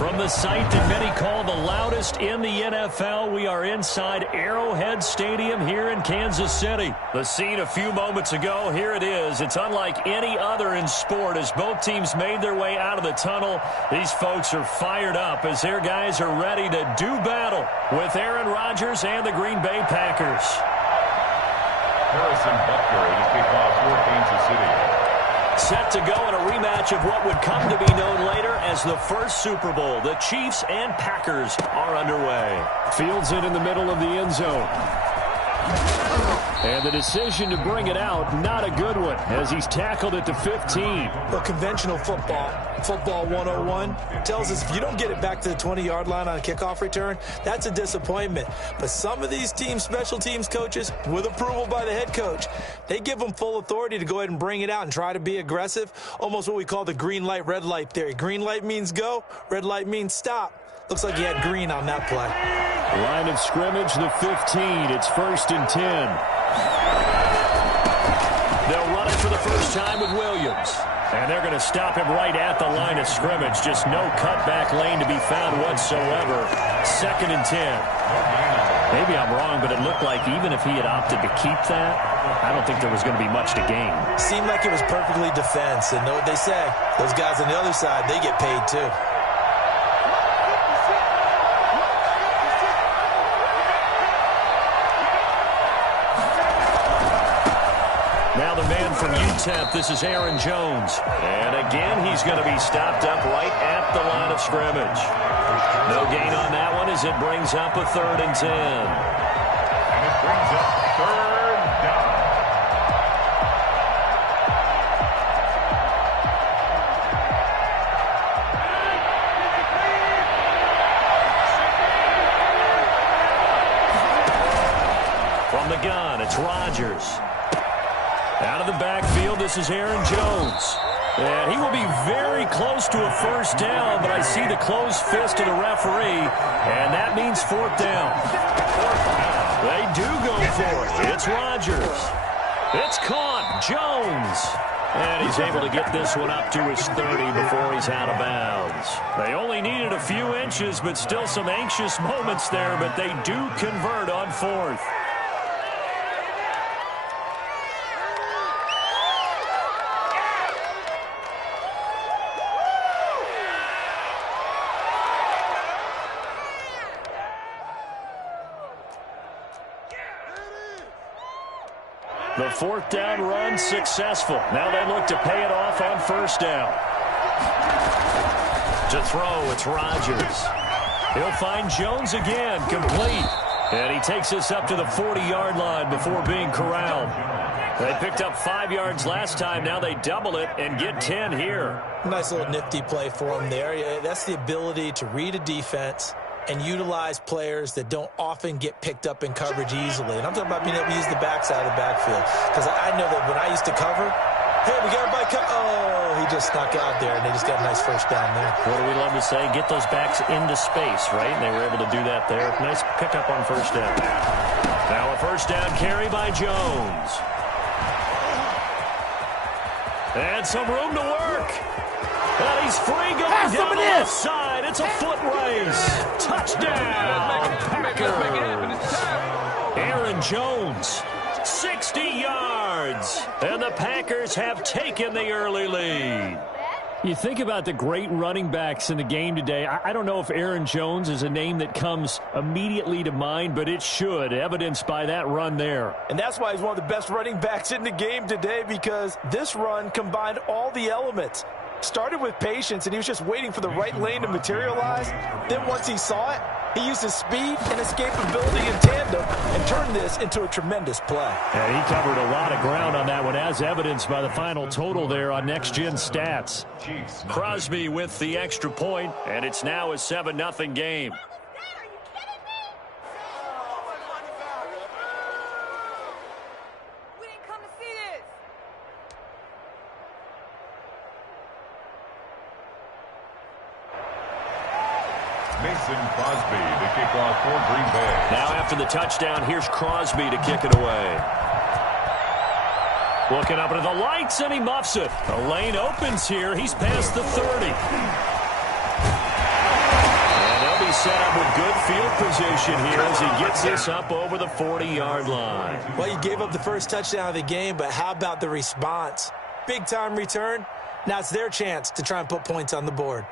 From the site that many call the loudest in the NFL, we are inside Arrowhead Stadium here in Kansas City. The scene a few moments ago, here it is. It's unlike any other in sport as both teams made their way out of the tunnel. These folks are fired up as their guys are ready to do battle with Aaron Rodgers and the Green Bay Packers. Harrison Butker to kick off for Kansas City. Set to go in a rematch of what would come to be known later as the first Super Bowl. The Chiefs and Packers are underway. Fields it in the middle of the end zone. And the decision to bring it out, not a good one, as he's tackled at the 15. Well, conventional football 101, tells us if you don't get it back to the 20-yard line on a kickoff return, that's a disappointment. But some of these special teams coaches, with approval by the head coach, they give them full authority to go ahead and bring it out and try to be aggressive, almost what we call the green light, red light theory. Green light means go, red light means stop. Looks like he had green on that play. Line of scrimmage, the 15. It's 1st and 10. They'll run it for the first time with Williams. And they're going to stop him right at the line of scrimmage. Just no cutback lane to be found whatsoever. 2nd and 10. Maybe I'm wrong, but it looked like even if he had opted to keep that, I don't think there was going to be much to gain. Seemed like it was perfectly defense. And know what they say? Those guys on the other side, they get paid too. Now the man from UTEP, this is Aaron Jones. And again, he's going to be stopped up right at the line of scrimmage. No gain on that one as it brings up a 3rd and 10. And it brings up 3rd down. From the gun, it's Rodgers. Out of the backfield, this is Aaron Jones. And he will be very close to a first down, but I see the closed fist of the referee, and that means 4th down. They do go for it. It's Rodgers. It's caught. Jones. And he's able to get this one up to his 30 before he's out of bounds. They only needed a few inches, but still some anxious moments there, but they do convert on 4th. The 4th down run successful. Now they look to pay it off on 1st down. To throw, it's Rodgers. He'll find Jones again, complete. And he takes this up to the 40-yard line before being corralled. They picked up 5 yards last time. Now they double it and get 10 here. Nice little nifty play for him there. That's the ability to read a defense and utilize players that don't often get picked up in coverage easily. And I'm talking about being able to use the backside of the backfield. Because I know that when I used to cover, hey, we got everybody oh, he just snuck out there, and they just got a nice first down there. What do we love to say? Get those backs into space, right? And they were able to do that there. Nice pickup on 1st down. Now a 1st down carry by Jones. And some room to work. And he's free going down the left side. It's a foot race. Touchdown, Packers. Aaron Jones, 60 yards. And the Packers have taken the early lead. You think about the great running backs in the game today. I don't know if Aaron Jones is a name that comes immediately to mind, but it should, evidenced by that run there. And that's why he's one of the best running backs in the game today, because this run combined all the elements. Started with patience, and he was just waiting for the right lane to materialize. Then once he saw it, he used his speed and escapability in tandem and turned this into a tremendous play. And he covered a lot of ground on that one, as evidenced by the final total there on Next Gen Stats. Crosby with the extra point, and it's now a 7-0 game. Mason Crosby to kick off for Green Bay. Now after the touchdown, here's Crosby to kick it away. Looking up into the lights, and he muffs it. The lane opens here. He's past the 30. set up with good field position here as he gets this up over the 40-yard line. Well, you gave up the first touchdown of the game, but how about the response? Big-time return. Now it's their chance to try and put points on the board.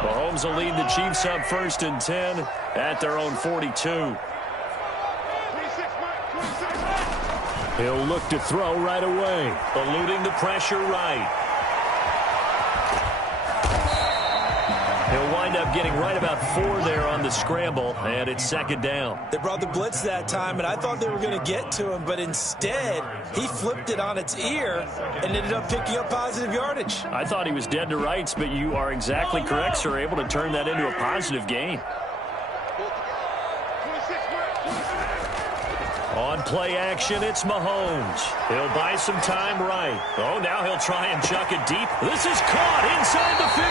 Mahomes will lead the Chiefs up 1st and 10 at their own 42. He'll look to throw right away. Eluding the pressure right. He'll wind up getting right about 4 there on the scramble, and it's 2nd down. They brought the blitz that time, and I thought they were going to get to him, but instead, he flipped it on its ear and ended up picking up positive yardage. I thought he was dead to rights, but you are exactly correct, sir, able to turn that into a positive gain. On play action, it's Mahomes. He'll buy some time right. Oh, now he'll try and chuck it deep. This is caught inside the 15.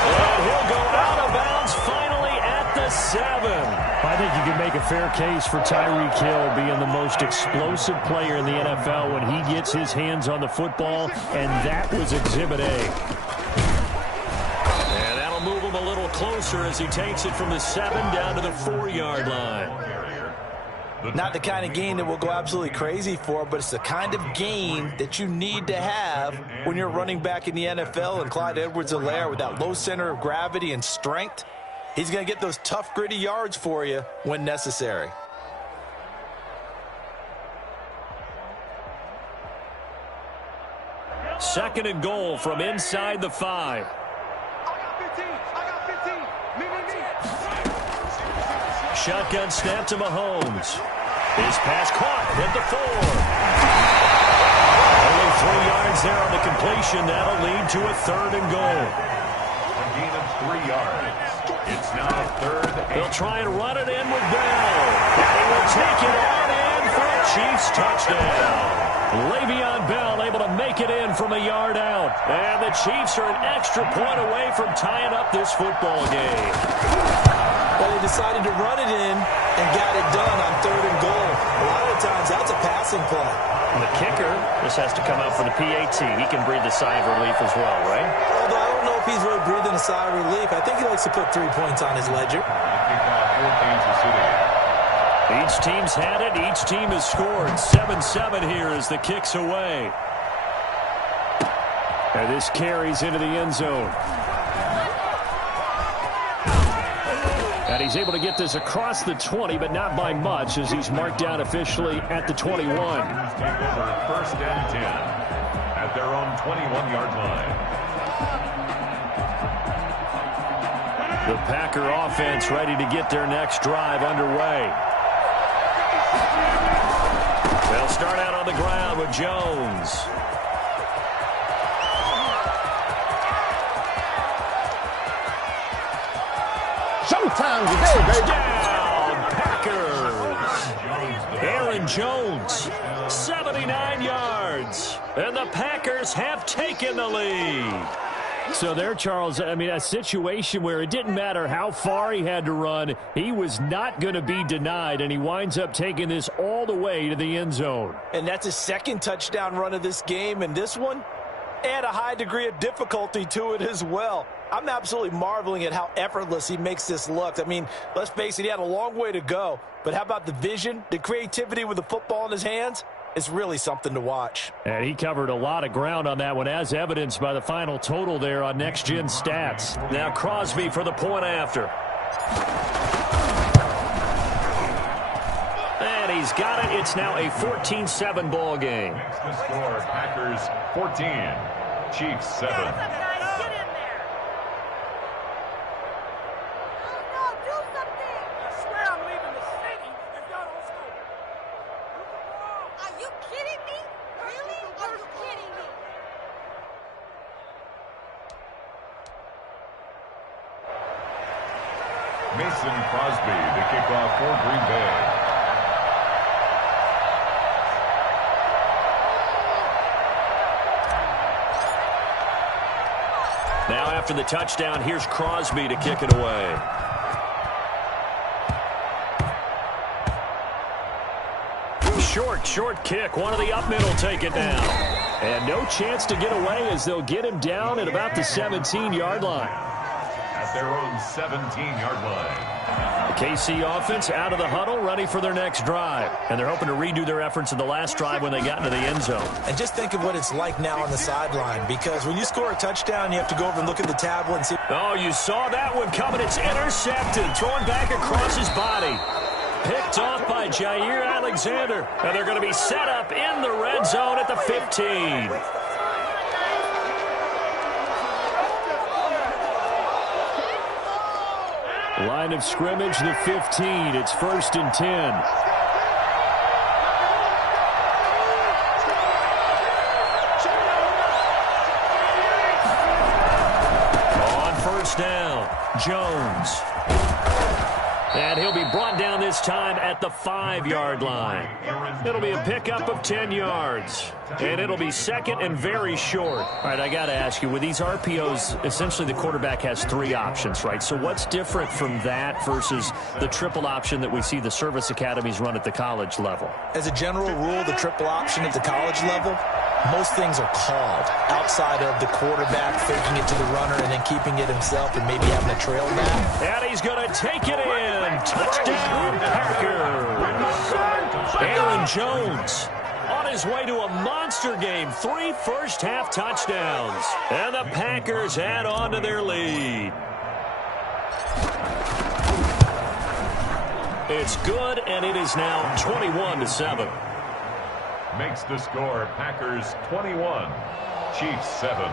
And he'll go out of bounds finally at the 7. I think you can make a fair case for Tyreek Hill being the most explosive player in the NFL when he gets his hands on the football, and that was Exhibit A. And that'll move him a little closer as he takes it from the 7 down to the 4-yard line. Not the kind of game that we'll go absolutely crazy for, but it's the kind of game that you need to have when you're running back in the NFL. And Clyde Edwards-Helaire, with that low center of gravity and strength, he's going to get those tough, gritty yards for you when necessary. Second and goal from inside the 5. Shotgun snap to Mahomes. His pass caught at the 4. Only 3 yards there on the completion. That'll lead to a 3rd and goal. A gain of 3 yards. It's now 3rd. They'll try and run it in with Bell. They will take it on in for a Chiefs touchdown. Le'Veon Bell able to make it in from a yard out. And the Chiefs are an extra point away from tying up this football game. Well, they decided to run it in and got it done on 3rd and goal. A lot of the times, that's a passing play. And the kicker just has to come out for the PAT. He can breathe a sigh of relief as well, right? Although I don't know if he's really breathing a sigh of relief. I think he likes to put 3 points on his ledger. Each team's had it. Each team has scored. 7-7 here as the kick's away. And this carries into the end zone. And he's able to get this across the 20, but not by much, as he's marked down officially at the 21. Take over 1st and 10 at their own 21-yard line. The Packer offense ready to get their next drive underway. They'll start out on the ground with Jones. Showtime today, baby. Touchdown, Packers. Aaron Jones, 79 yards. And the Packers have taken the lead. So there, Charles, I mean, a situation where it didn't matter how far he had to run, he was not going to be denied, and he winds up taking this all the way to the end zone. And that's his 2nd touchdown run of this game, and this one, add a high degree of difficulty to it as well. I'm absolutely marveling at how effortless he makes this look. I mean, let's face it, he had a long way to go. But how about the vision, the creativity with the football in his hands? It's really something to watch. And he covered a lot of ground on that one, as evidenced by the final total there on Next Gen Stats. Now Crosby for the point after. And he's got it. It's now a 14-7 ball game. Makes the score Packers 14, Chiefs 7. Mason Crosby, the kickoff for Green Bay. Now after the touchdown, here's Crosby to kick it away. short kick. One of the up middle take it down. And no chance to get away as they'll get him down at about the 17-yard line. At their own 17-yard line. The KC offense out of the huddle, ready for their next drive. And they're hoping to redo their efforts in the last drive when they got into the end zone. And just think of what it's like now on the sideline, because when you score a touchdown, you have to go over and look at the tablet and see. Oh, you saw that one coming. It's intercepted. Thrown back across his body. Picked off by Jair Alexander. And they're going to be set up in the red zone at the 15. Line of scrimmage, the 15. It's 1st and 10. On first down, Jones. And he'll be brought down this time at the 5-yard line. It'll be a pickup of 10 yards. And it'll be second and very short. All right, I got to ask you, with these RPOs, essentially the quarterback has 3 options, right? So what's different from that versus the triple option that we see the service academies run at the college level? As a general rule, the triple option at the college level, most things are called outside of the quarterback faking it to the runner and then keeping it himself and maybe having a trail back. And he's going to take it in. Touchdown, Packers. Aaron Jones on his way to a monster game. 3 first-half touchdowns. And the Packers add on to their lead. It's good, and it is now 21-7. Makes the score Packers 21, Chiefs 7.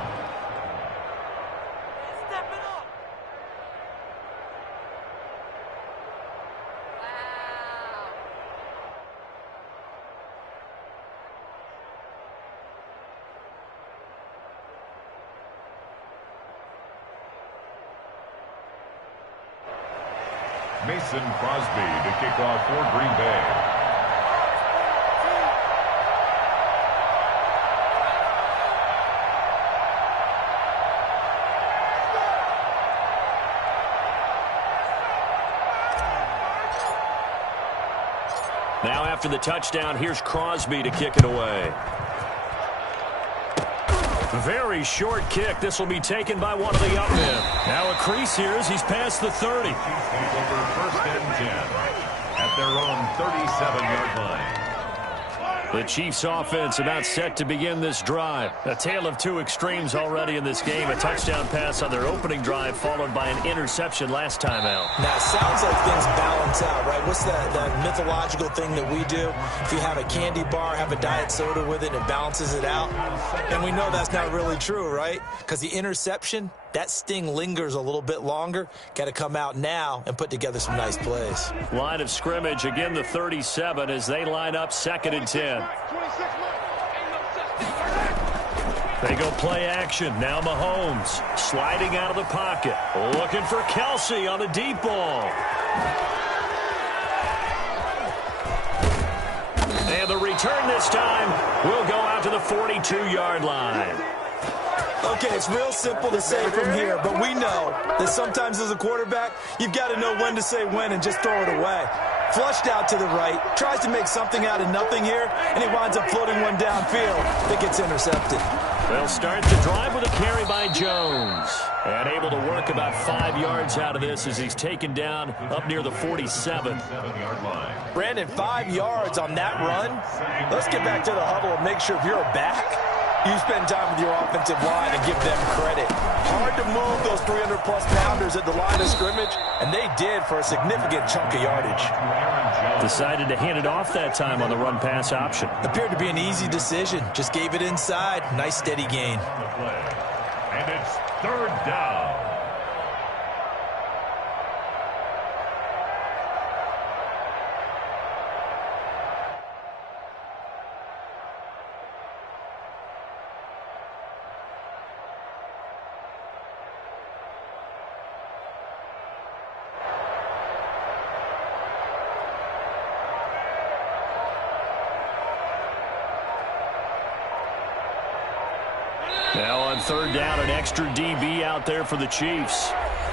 Mason Crosby to kick off for Green Bay. Now after the touchdown, here's Crosby to kick it away. Very short kick. This will be taken by one of the up men. Now a crease here as he's past the 30. Over 1st and 10 at their own 37-yard line. The Chiefs offense about set to begin this drive. A tale of 2 extremes already in this game. A touchdown pass on their opening drive followed by an interception last time out. Now, it sounds like things balance out, right? What's that mythological thing that we do? If you have a candy bar, have a diet soda with it, it balances it out. And we know that's not really true, right? Because the interception, that sting lingers a little bit longer. Got to come out now and put together some nice plays. Line of scrimmage, again the 37 as they line up 2nd and 10. They go play action. Now Mahomes sliding out of the pocket. Looking for Kelsey on the deep ball. And the return this time will go out to the 42-yard line. Okay, it's real simple to say from here, but we know that sometimes as a quarterback, you've got to know when to say when and just throw it away. Flushed out to the right, tries to make something out of nothing here, and he winds up floating one downfield that gets intercepted. They'll start the drive with a carry by Jones. And able to work about 5 yards out of this as he's taken down up near the 47. Brandon, 5 yards on that run. Let's get back to the huddle and make sure if you're a back, you spend time with your offensive line and give them credit. Hard to move those 300-plus pounders at the line of scrimmage, and they did for a significant chunk of yardage. Decided to hand it off that time on the run-pass option. Appeared to be an easy decision. Just gave it inside. Nice, steady gain. And it's 3rd down. Now on 3rd down, an extra DB out there for the Chiefs.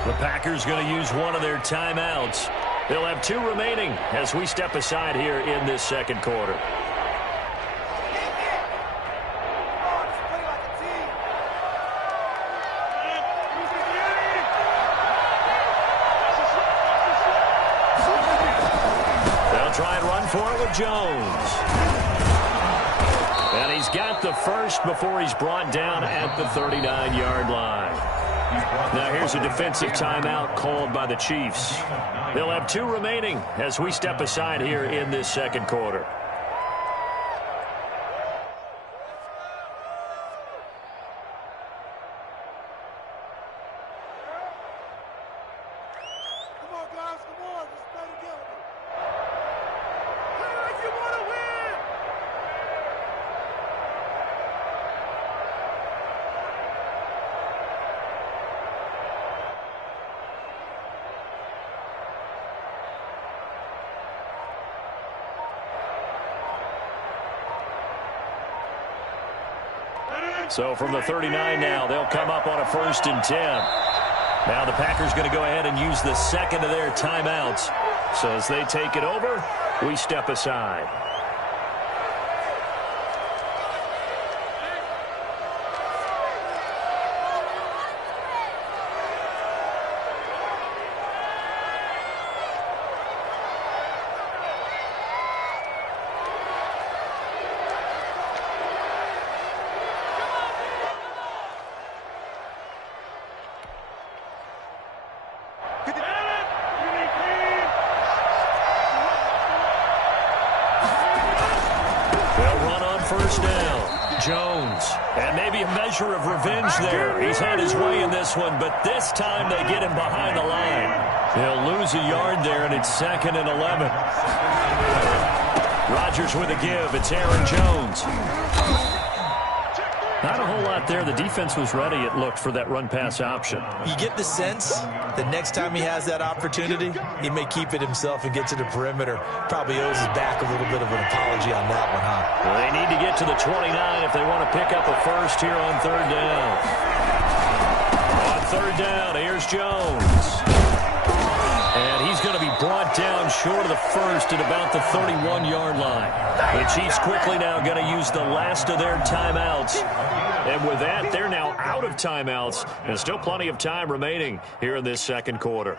The Packers going to use one of their timeouts. They'll have 2 remaining as we step aside here in this 2nd quarter. try and run for it with Jones. And he's got the first before he's brought down at the 39-yard line. Now here's a defensive timeout called by the Chiefs. They'll have 2 remaining as we step aside here in this second quarter. So from the 39 now, they'll come up on a 1st and 10. Now the Packers going to go ahead and use the second of their timeouts. So as they take it over, we step aside. Jones, and maybe a measure of revenge there. He's had his way in this one, but this time they get him behind the line. They'll lose a yard there, and it's 2nd and 11. Rodgers with a give. It's Aaron Jones. Not a whole lot there. The defense was ready, it looked, for that run-pass option. You get the sense that next time he has that opportunity, he may keep it himself and get to the perimeter. Probably owes his back a little bit of an apology on that one, huh? Well, they need to get to the 29 if they want to pick up a first here on 3rd down. On 3rd down, here's Jones. And he's going to be brought down short of the first at about the 31-yard line. The Chiefs quickly now going to use the last of their timeouts. And with that, they're now out of timeouts. And still plenty of time remaining here in this second quarter.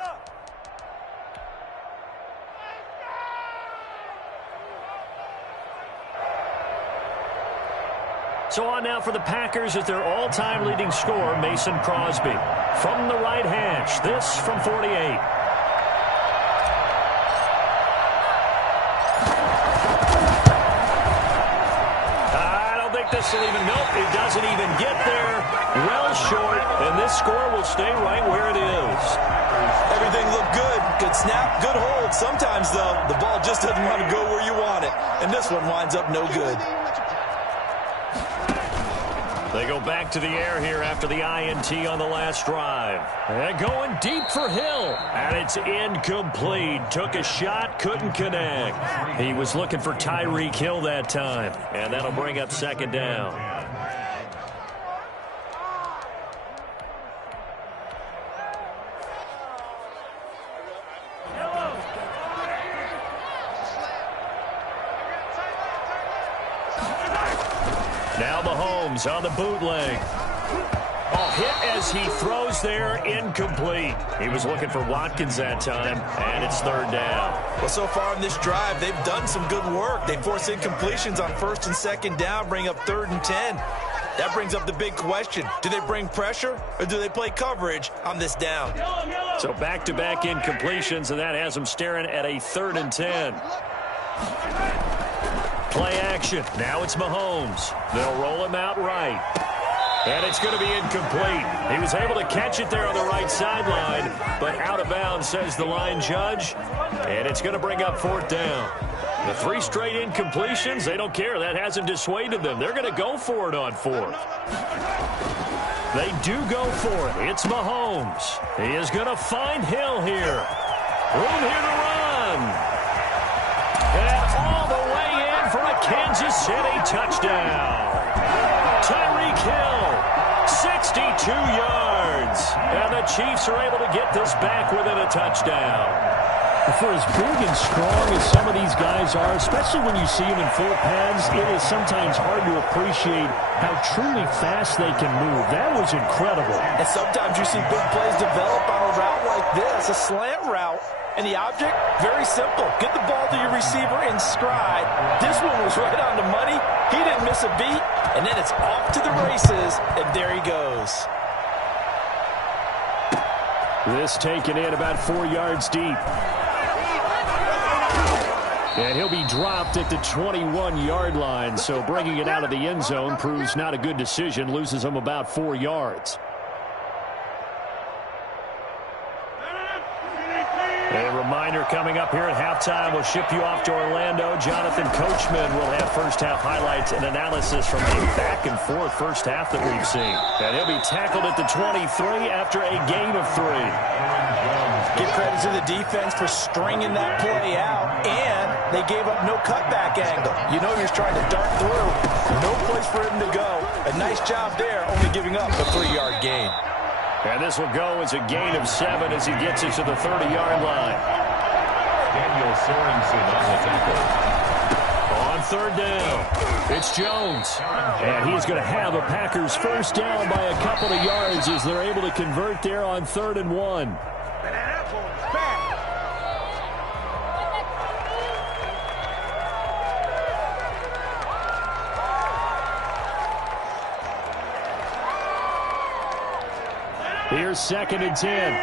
So on now for the Packers at their all-time leading scorer, Mason Crosby. From the right hash, this from 48. This will even, nope, it doesn't even get there. Well short, and this score will stay right where it is. Everything looked good. Good snap, good hold. Sometimes, though, the ball just doesn't want to go where you want it. And this one winds up no good. They go back to the air here after the INT on the last drive. And going deep for Hill. And it's incomplete. Took a shot, couldn't connect. He was looking for Tyreek Hill that time. And that'll bring up 2nd down. Now Mahomes on the bootleg. Oh, hit as he throws there, incomplete. He was looking for Watkins that time, and it's 3rd down. Well, so far in this drive, they've done some good work. They force incompletions on 1st and 2nd down, bring up 3rd and 10. That brings up the big question. Do they bring pressure, or do they play coverage on this down? So back-to-back incompletions, and that has them staring at a 3rd and 10. Play action. Now it's Mahomes. They'll roll him out right. And it's going to be incomplete. He was able to catch it there on the right sideline, but out of bounds, says the line judge. And it's going to bring up 4th down. The 3 straight incompletions, they don't care. That hasn't dissuaded them. They're going to go for it on 4th. They do go for it. It's Mahomes. He is going to find Hill here. Room here to run. And all the way in for a Kansas City touchdown. Tyreek Hill, 62 yards. And the Chiefs are able to get this back within a touchdown. For as big and strong as some of these guys are, especially when you see them in full pads, it is sometimes hard to appreciate how truly fast they can move. That was incredible. And sometimes you see big plays develop on a route like this, a slant route. And the object, very simple. Get the ball to your receiver in stride. This one was right on the money. He didn't miss a beat. And then it's off to the races, and there he goes. This taken in about 4 yards deep. And he'll be dropped at the 21-yard line. So bringing it out of the end zone proves not a good decision. Loses him about 4 yards. A reminder coming up here at halftime. We'll ship you off to Orlando. Jonathan Coachman will have first-half highlights and analysis from a back-and-forth first half that we've seen. And he'll be tackled at the 23 after a gain of 3. Give credit to the defense for stringing that play out, and they gave up no cutback angle. You know you're trying to dart through. No place for him to go. A nice job there, only giving up a 3-yard gain. And this will go as a gain of 7 as he gets it to the 30-yard line. Daniel Sorensen on the tackle. On third down, it's Jones. And he's going to have a Packers first down by a couple of yards as they're able to convert there on 3rd and 1. Here's 2nd and 10.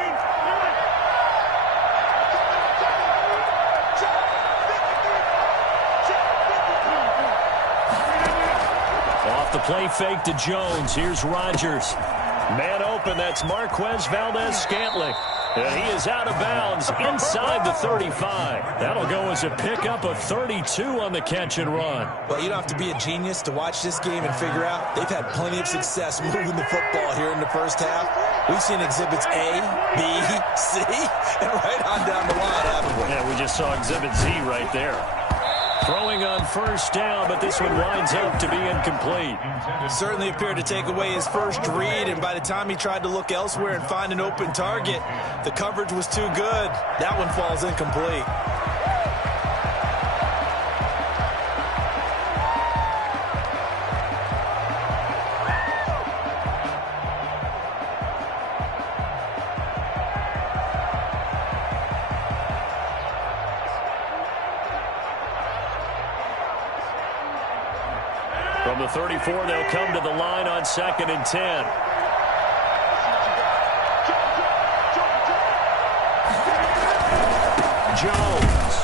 Off the play fake to Jones. Here's Rodgers. Man open, that's Marquez Valdes-Scantling. And he is out of bounds inside the 35. That'll go as a pickup of 32 on the catch and run. Well, you don't have to be a genius to watch this game and figure out they've had plenty of success moving the football here in the first half. We've seen exhibits A, B, C, and right on down the line, haven't we? Yeah, we just saw exhibit Z right there. Throwing on first down, but this one winds up to be incomplete. Certainly appeared to take away his first read, and by the time he tried to look elsewhere and find an open target, the coverage was too good. That one falls incomplete. From the 34, they'll come to the line on 2nd and 10. Jones.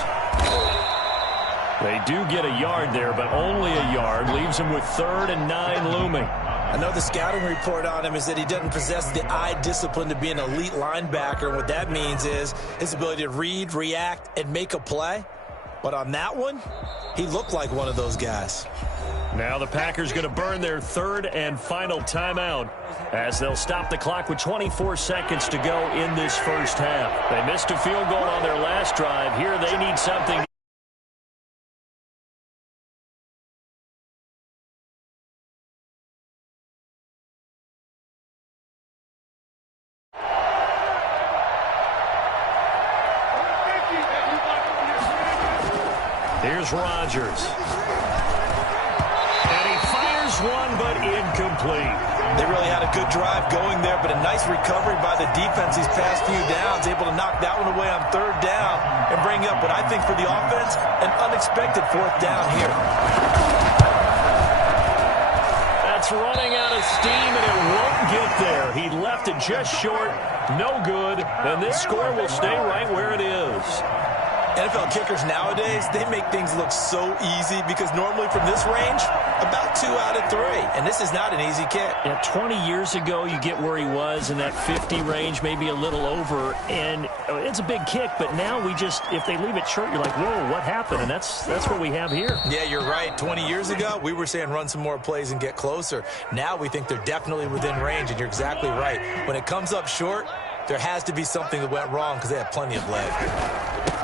They do get a yard there, but only a yard. Leaves him with 3rd and 9 looming. I know the scouting report on him is that he doesn't possess the eye discipline to be an elite linebacker. And what that means is his ability to read, react, and make a play. But on that one, he looked like one of those guys. Now the Packers going to burn their 3rd and final timeout as they'll stop the clock with 24 seconds to go in this first half. They missed a field goal on their last drive. Here they need something. Here's Rodgers. And he fires one, but incomplete. They really had a good drive going there, but a nice recovery by the defense these past few downs, able to knock that one away on 3rd down and bring up what I think for the offense, an unexpected 4th down here. That's running out of steam, and it won't get there. He left it just short, no good, and this score will stay right where it is. NFL kickers nowadays, they make things look so easy because normally from this range, about 2 out of 3. And this is not an easy kick. Yeah, 20 years ago, you get where he was in that 50 range, maybe a little over. And it's a big kick, but now we just, if they leave it short, you're like, whoa, what happened? And that's what we have here. Yeah, you're right. 20 years ago, we were saying run some more plays and get closer. Now we think they're definitely within range, and you're exactly right. When it comes up short, there has to be something that went wrong because they have plenty of leg.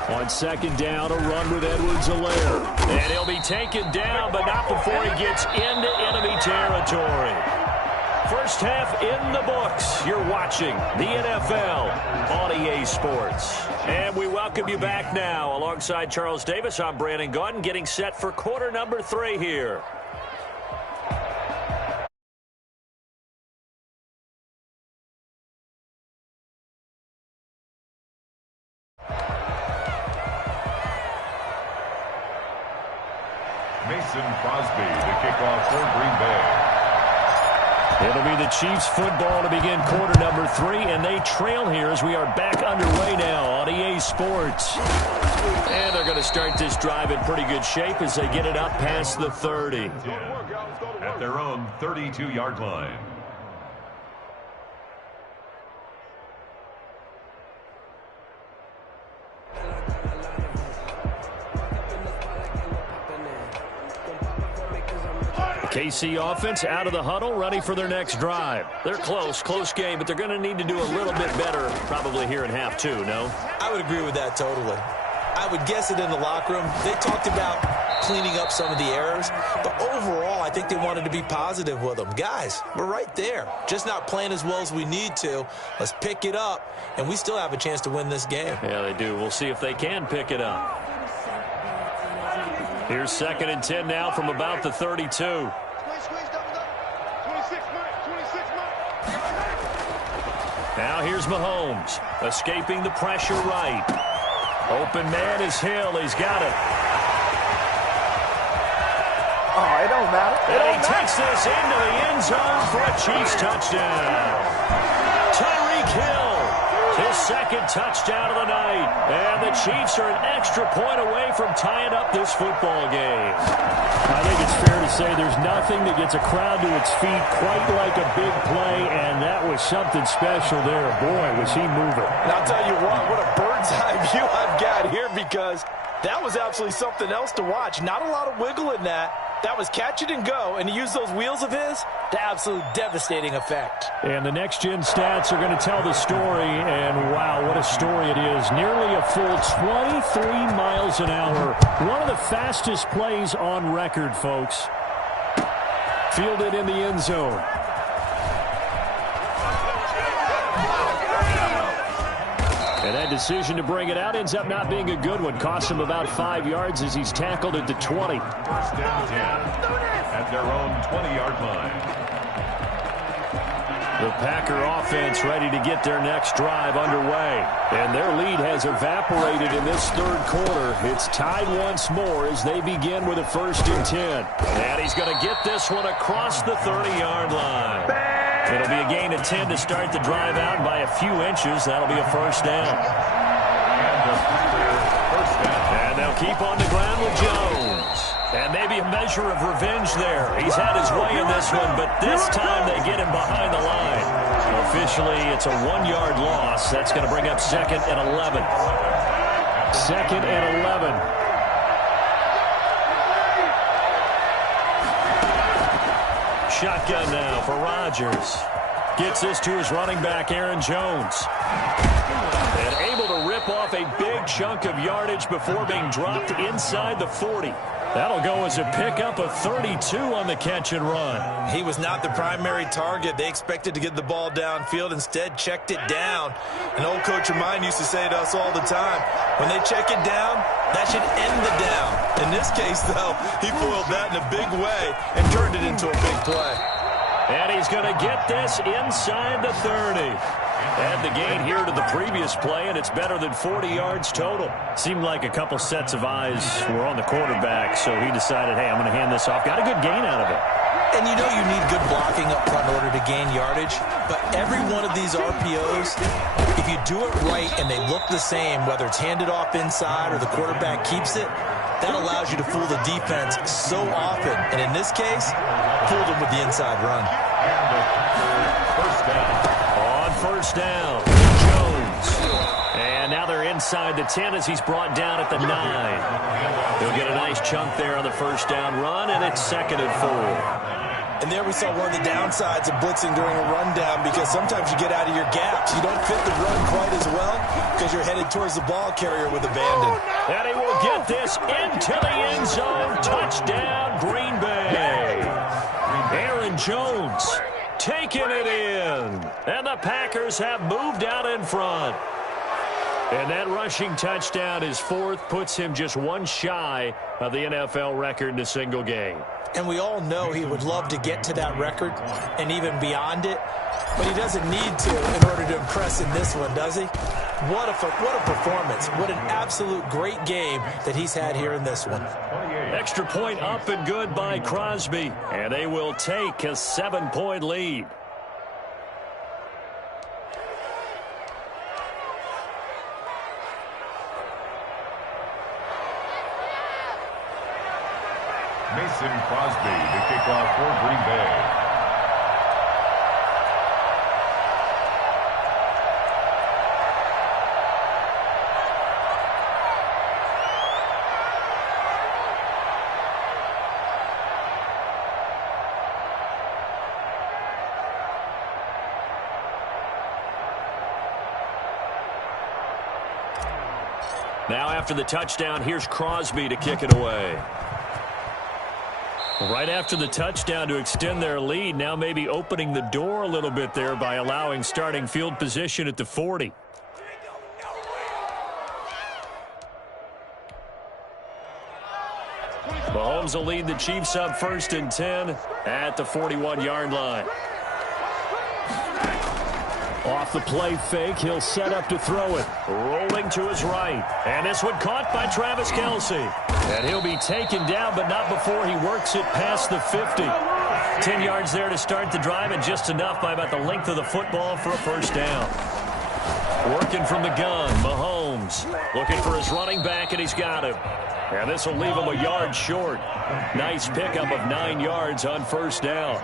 On 2nd down, a run with Edwards-Helaire. And he'll be taken down, but not before he gets into enemy territory. First half in the books. You're watching the NFL on EA Sports. And we welcome you back now. Alongside Charles Davis, I'm Brandon Gaudin, getting set for quarter number 3 here. Mason Crosby, the kickoff for Green Bay. It'll be the Chiefs football to begin quarter number 3, and they trail here as we are back underway now on EA Sports. And they're going to start this drive in pretty good shape as they get it up past the 30. At their own 32-yard line. KC offense out of the huddle, ready for their next drive. They're close game, but they're going to need to do a little bit better probably here in half 2, no? I would agree with that totally. I would guess it in the locker room. They talked about cleaning up some of the errors, but overall, I think they wanted to be positive with them. Guys, we're right there. Just not playing as well as we need to. Let's pick it up, and we still have a chance to win this game. Yeah, they do. We'll see if they can pick it up. Here's 2nd and 10 now from about the 32. Now here's Mahomes, escaping the pressure right. Open man is Hill. He's got it. Oh, it don't matter. And he takes this into the end zone for a Chiefs touchdown. Tyreek Hill, his 2nd touchdown of the night. And the Chiefs are an extra point away from tying up this football game. I think it's fair to say there's nothing that gets a crowd to its feet quite like a big play, and that was something special there. Boy, was he moving. And I'll tell you what a bird's eye view I've got here, because that was absolutely something else to watch. Not a lot of wiggle in that. That was catch it and go, and to use those wheels of his, the absolute devastating effect. And the next-gen stats are going to tell the story, and wow, what a story it is. Nearly a full 23 miles an hour. One of the fastest plays on record, folks. Fielded in the end zone. And that decision to bring it out ends up not being a good one. Costs him about 5 yards as he's tackled at the 20. First and 10 at their own 20-yard line. The Packer offense ready to get their next drive underway. And their lead has evaporated in this 3rd quarter. It's tied once more as they begin with a 1st and 10. And he's going to get this one across the 30-yard line. It'll be a gain of 10 to start the drive out. By a few inches, that'll be a 1st down. And they'll keep on the ground with Jones. And maybe a measure of revenge there. He's had his way in this one, but this time they get him behind the line. Officially, it's a 1-yard loss. That's going to bring up 2nd and 11. 2nd and 11. Shotgun now for Rodgers. Gets this to his running back, Aaron Jones. And able to rip off a big chunk of yardage before being dropped inside the 40. That'll go as a pickup of 32 on the catch and run. He was not the primary target. They expected to get the ball downfield. Instead, checked it down. An old coach of mine used to say to us all the time, when they check it down, that should end the down. In this case, though, he foiled that in a big way and turned it into a big play. And he's going to get this inside the 30. Add the gain here to the previous play, and it's better than 40 yards total. Seemed like a couple sets of eyes were on the quarterback, so he decided, hey, I'm going to hand this off. Got a good gain out of it. And you know you need good blocking up front in order to gain yardage, but every one of these RPOs, if you do it right and they look the same, whether it's handed off inside or the quarterback keeps it, that allows you to fool the defense so often. And in this case, fooled them with the inside run. First down. On 1st down, Jones. And now they're inside the 10 as he's brought down at the 9. He'll get a nice chunk there on the 1st down run, and it's 2nd and 4. And there we saw one of the downsides of blitzing during a rundown, because sometimes you get out of your gaps. You don't fit the run quite as well because you're headed towards the ball carrier with abandon. And he will get this into the end zone. Touchdown, Green Bay. Aaron Jones taken it in. And the Packers have moved out in front. And that rushing touchdown, his fourth, puts him just one shy of the NFL record in a single game. And we all know he would love to get to that record and even beyond it. But he doesn't need to in order to impress in this one, does he? What a performance. What an absolute great game that he's had here in this one. Extra point up and good by Crosby. And they will take a 7-point lead. Mason Crosby to kick off for Green Bay. Now after the touchdown, here's Crosby to kick it away. Right after the touchdown to extend their lead, now maybe opening the door a little bit there by allowing starting field position at the 40. Mahomes will lead the Chiefs up 1st and 10 at the 41-yard line. Off the play fake, he'll set up to throw it. Rolling to his right. And this one caught by Travis Kelce. And he'll be taken down, but not before he works it past the 50. 10 yards there to start the drive, and just enough by about the length of the football for a first down. Working from the gun, Mahomes looking for his running back, and he's got him. And this will leave him a yard short. Nice pickup of 9 yards on first down.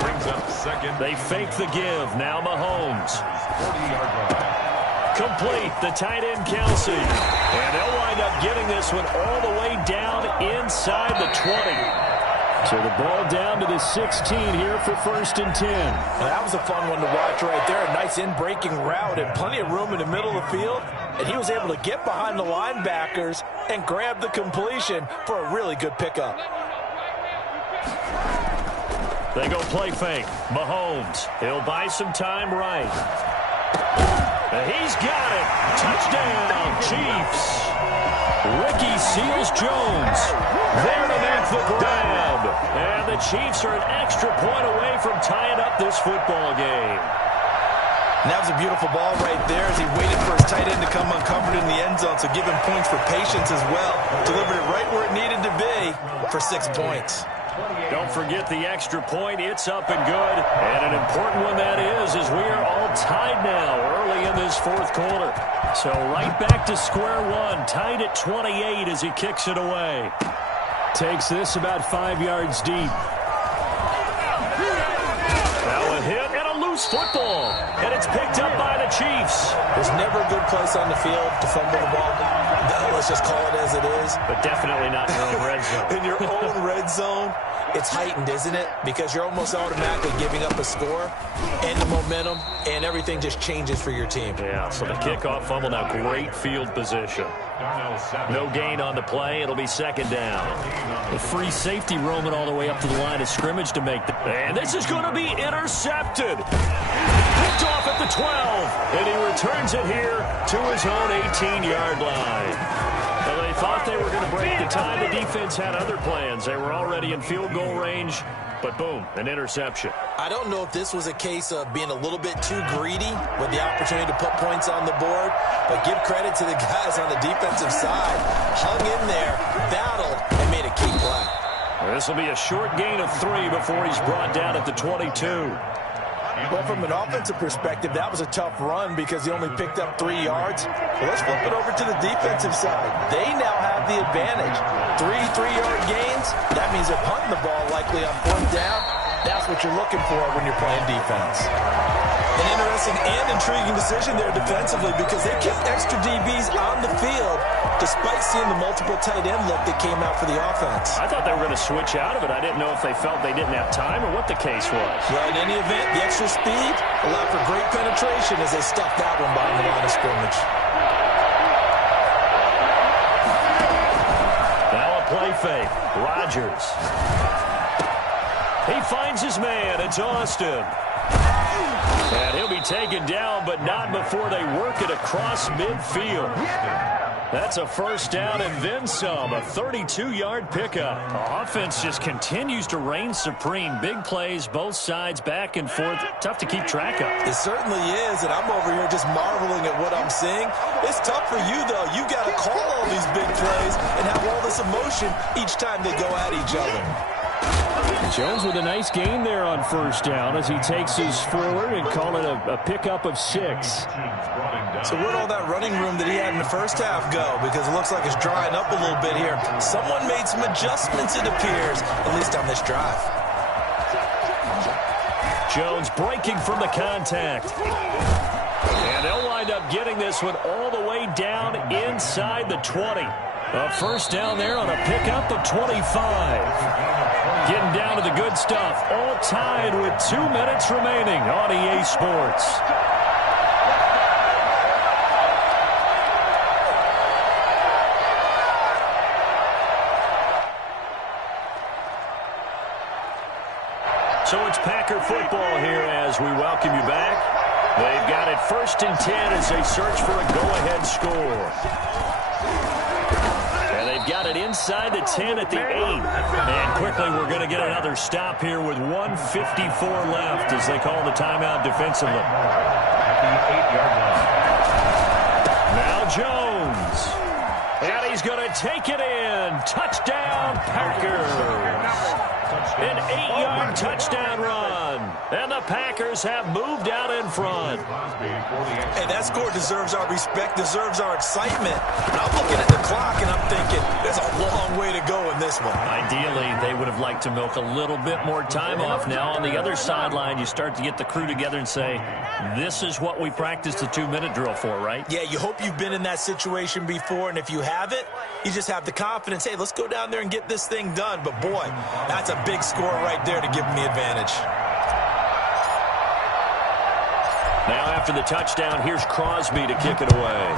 Brings up second. They fake the give. Now Mahomes. 40-yard line. Complete. The tight end Kelce. And they'll wind up getting this one all the way down inside the 20. So the ball down to the 16 here for 1st and 10. Well, that was a fun one to watch right there. A nice in-breaking route and plenty of room in the middle of the field. And he was able to get behind the linebackers and grab the completion for a really good pickup. They go play fake. Mahomes. He'll buy some time right. And he's got it. Touchdown, Chiefs. Ricky Seals-Jones there to make the grab. And the Chiefs are an extra point away from tying up this football game. And that was a beautiful ball right there as he waited for his tight end to come uncovered in the end zone, so give him points for patience as well. Delivered it right where it needed to be for 6 points. Don't forget the extra point. It's up and good. And an important one that is, as we are all tied now early in this fourth quarter. So right back to square one, tied at 28 as he kicks it away. Takes this about 5 yards deep. Now a hit and a loose football. And it's picked up by the Chiefs. There's never a good place on the field to fumble the ball. Let's just call it as it is. But definitely not in your own red zone. In your own red zone, it's heightened, isn't it? Because you're almost automatically giving up a score and the momentum, and everything just changes for your team. Yeah, so the kickoff fumble, now great field position. No gain on the play. It'll be 2nd down. The free safety roaming all the way up to the line of scrimmage to make the... And this is going to be intercepted. Picked off at the 12. And he returns it here to his own 18-yard line. Well, they thought they were going to break the tie. The defense had other plans. They were already in field goal range. But boom, an interception. I don't know if this was a case of being a little bit too greedy with the opportunity to put points on the board, but give credit to the guys on the defensive side. Hung in there, battled, and made a key play. This will be a short gain of 3 before he's brought down at the 22. Well, from an offensive perspective, that was a tough run because he only picked up 3 yards. Well, let's flip it over to the defensive side. They now have the advantage. 3 3-yard gains. That means they're punting the ball likely on 4th down. That's what you're looking for when you're playing defense. An interesting and intriguing decision there defensively because they kept extra DBs on the field despite seeing the multiple tight end look that came out for the offense. I thought they were going to switch out of it. I didn't know if they felt they didn't have time or what the case was. Well, in any event, the extra speed allowed for great penetration as they stuffed that one behind the line of scrimmage. Now a play fake. Rodgers. He finds his man. It's Austin. And he'll be taken down, but not before they work it across midfield. That's a first down and then some, a 32-yard pickup. Offense just continues to reign supreme. Big plays, both sides, back and forth. Tough to keep track of. It certainly is, and I'm over here just marveling at what I'm seeing. It's tough for you, though. You got to call all these big plays and have all this emotion each time they go at each other. Jones with a nice gain there on first down as he takes his forward and call it a pickup of 6. So where'd all that running room that he had in the first half go? Because it looks like it's drying up a little bit here. Someone made some adjustments, it appears, at least on this drive. Jones breaking from the contact. And they'll wind up getting this one all the way down inside the 20. A first down there on a pickup of 25. Getting down to the good stuff. All tied with 2 minutes remaining on EA Sports. So it's Packer football here as we welcome you back. They've got it 1st and 10 as they search for a go-ahead score. And they've got it inside the 10 at the 8. And quickly we're going to get another stop here with 1:54 left as they call the timeout defensively. Now Jones. And he's going to take it in. Touchdown, Packers. An 8-yard touchdown run. And the Packers have moved out in front. Hey, that score deserves our respect, deserves our excitement. And I'm looking at the clock and I'm thinking, there's a long way to go in this one. Ideally, they would have liked to milk a little bit more time off. Now on the other sideline, you start to get the crew together and say, this is what we practiced the 2-minute drill for, right? Yeah, you hope you've been in that situation before, and if you haven't, you just have the confidence, hey, let's go down there and get this thing done. But boy, that's a big score right there to give them the advantage. Now after the touchdown, here's Crosby to kick it away.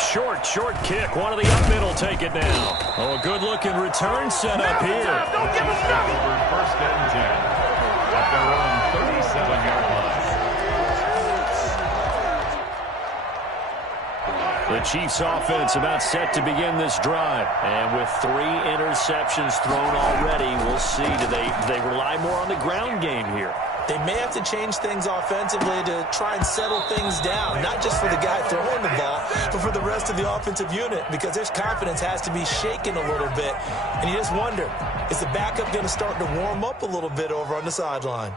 Short kick. One of the up middle take it now. Oh, a good-looking return set up here. Don't give us nothing. 1st and 10 at their own 37-yard line. The Chiefs offense about set to begin this drive. And with 3 interceptions thrown already, we'll see. Do they rely more on the ground game here? They may have to change things offensively to try and settle things down, not just for the guy throwing the ball, but for the rest of the offensive unit, because their confidence has to be shaken a little bit. And you just wonder, is the backup going to start to warm up a little bit over on the sideline?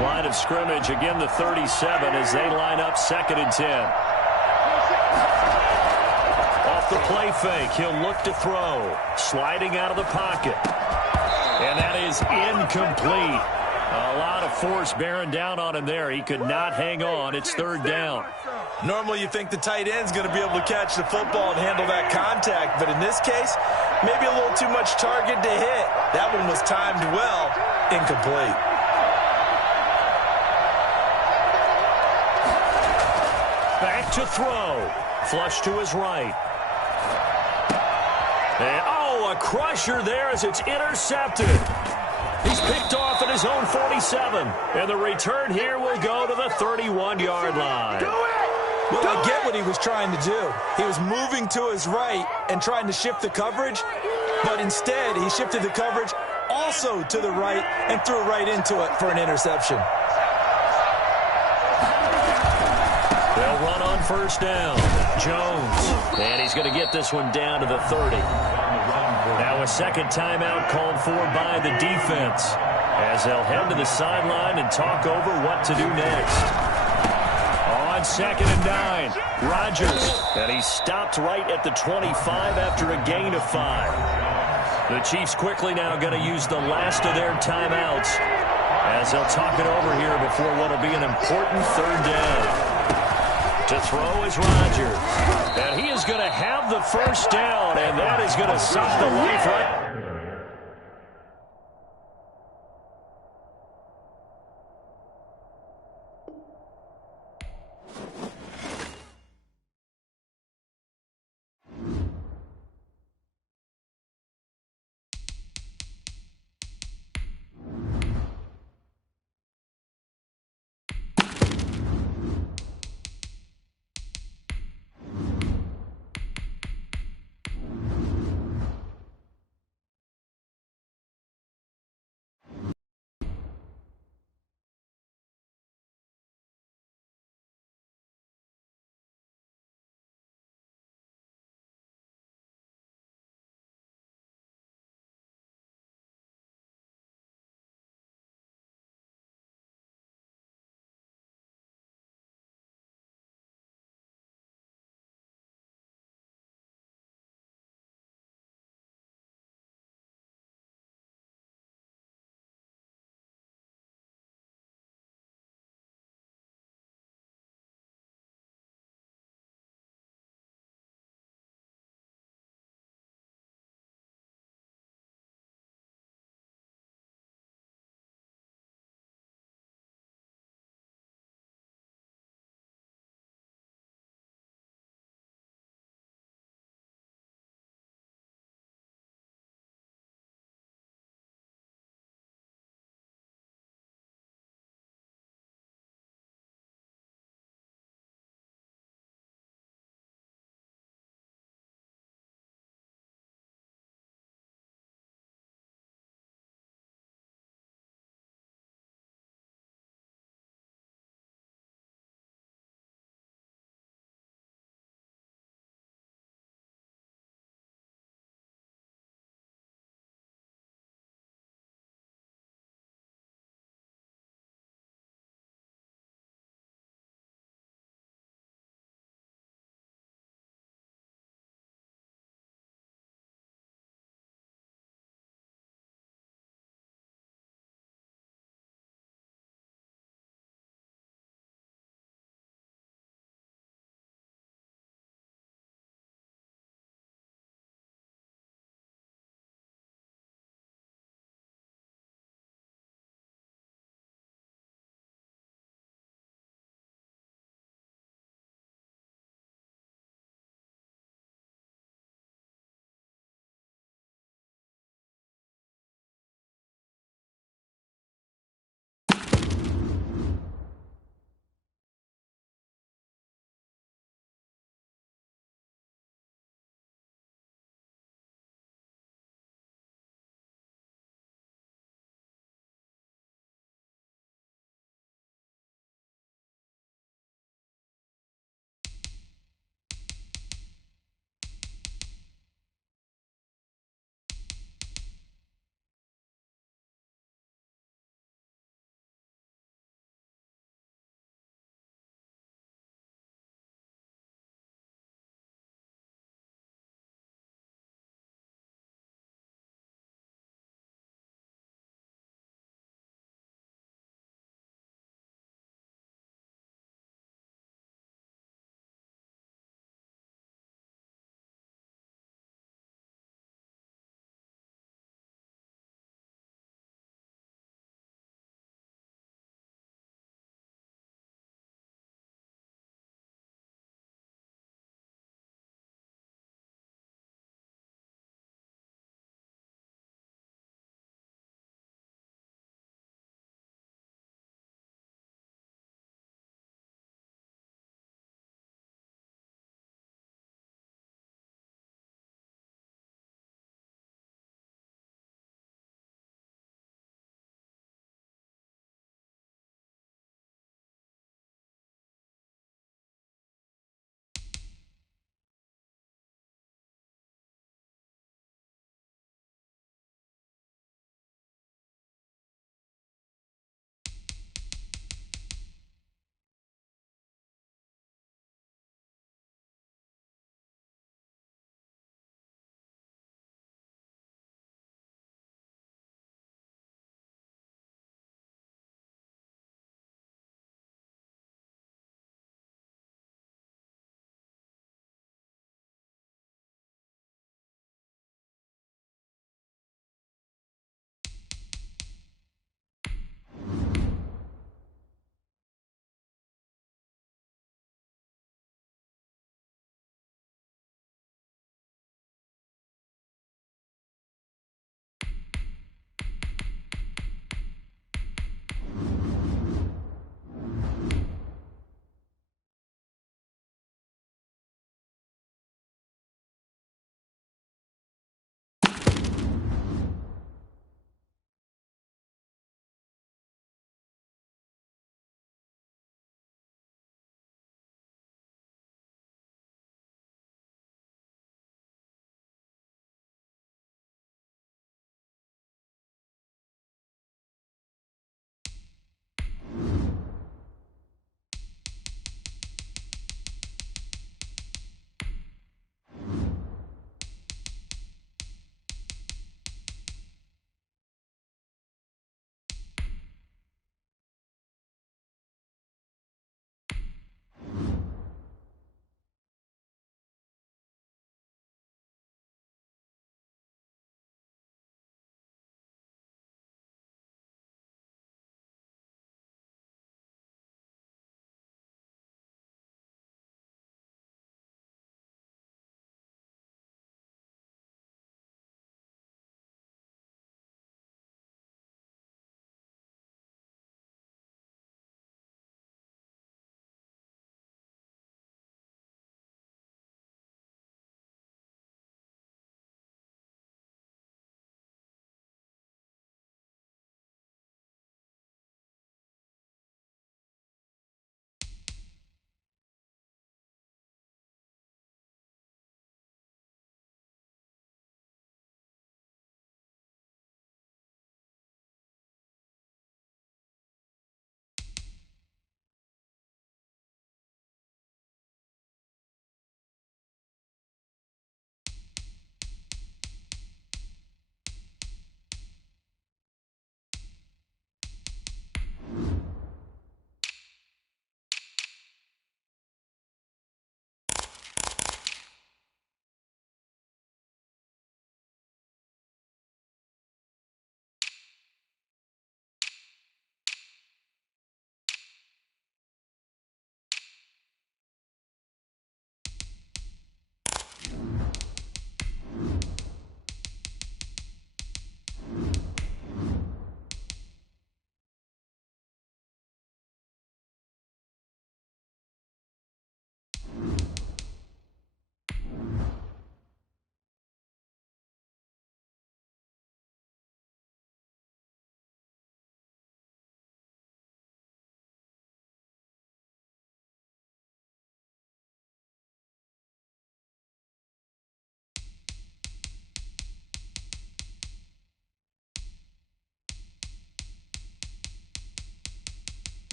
Line of scrimmage, again the 37 as they line up 2nd and 10. Off the play fake, he'll look to throw. Sliding out of the pocket. And that is incomplete. A lot of force bearing down on him there. He could not hang on. It's 3rd down. Normally you think the tight end's going to be able to catch the football and handle that contact, but in this case, maybe a little too much target to hit. That one was timed well, incomplete. Back to throw. Flush to his right. And, a crusher there as it's intercepted. He's picked off at his own 47. And the return here will go to the 31-yard line. Well, I get what he was trying to do. He was moving to his right and trying to shift the coverage, but instead he shifted the coverage also to the right and threw right into it for an interception. They'll run on 1st down. Jones. And he's going to get this one down to the 30. Now a 2nd timeout called for by the defense as they'll head to the sideline and talk over what to do next. On 2nd and 9, Rodgers. And he's stopped right at the 25 after a gain of 5. The Chiefs quickly now going to use the last of their timeouts as they'll talk it over here before what will be an important 3rd down. To throw is Rodgers. And he is going to have the first down, and that is going to suck the life right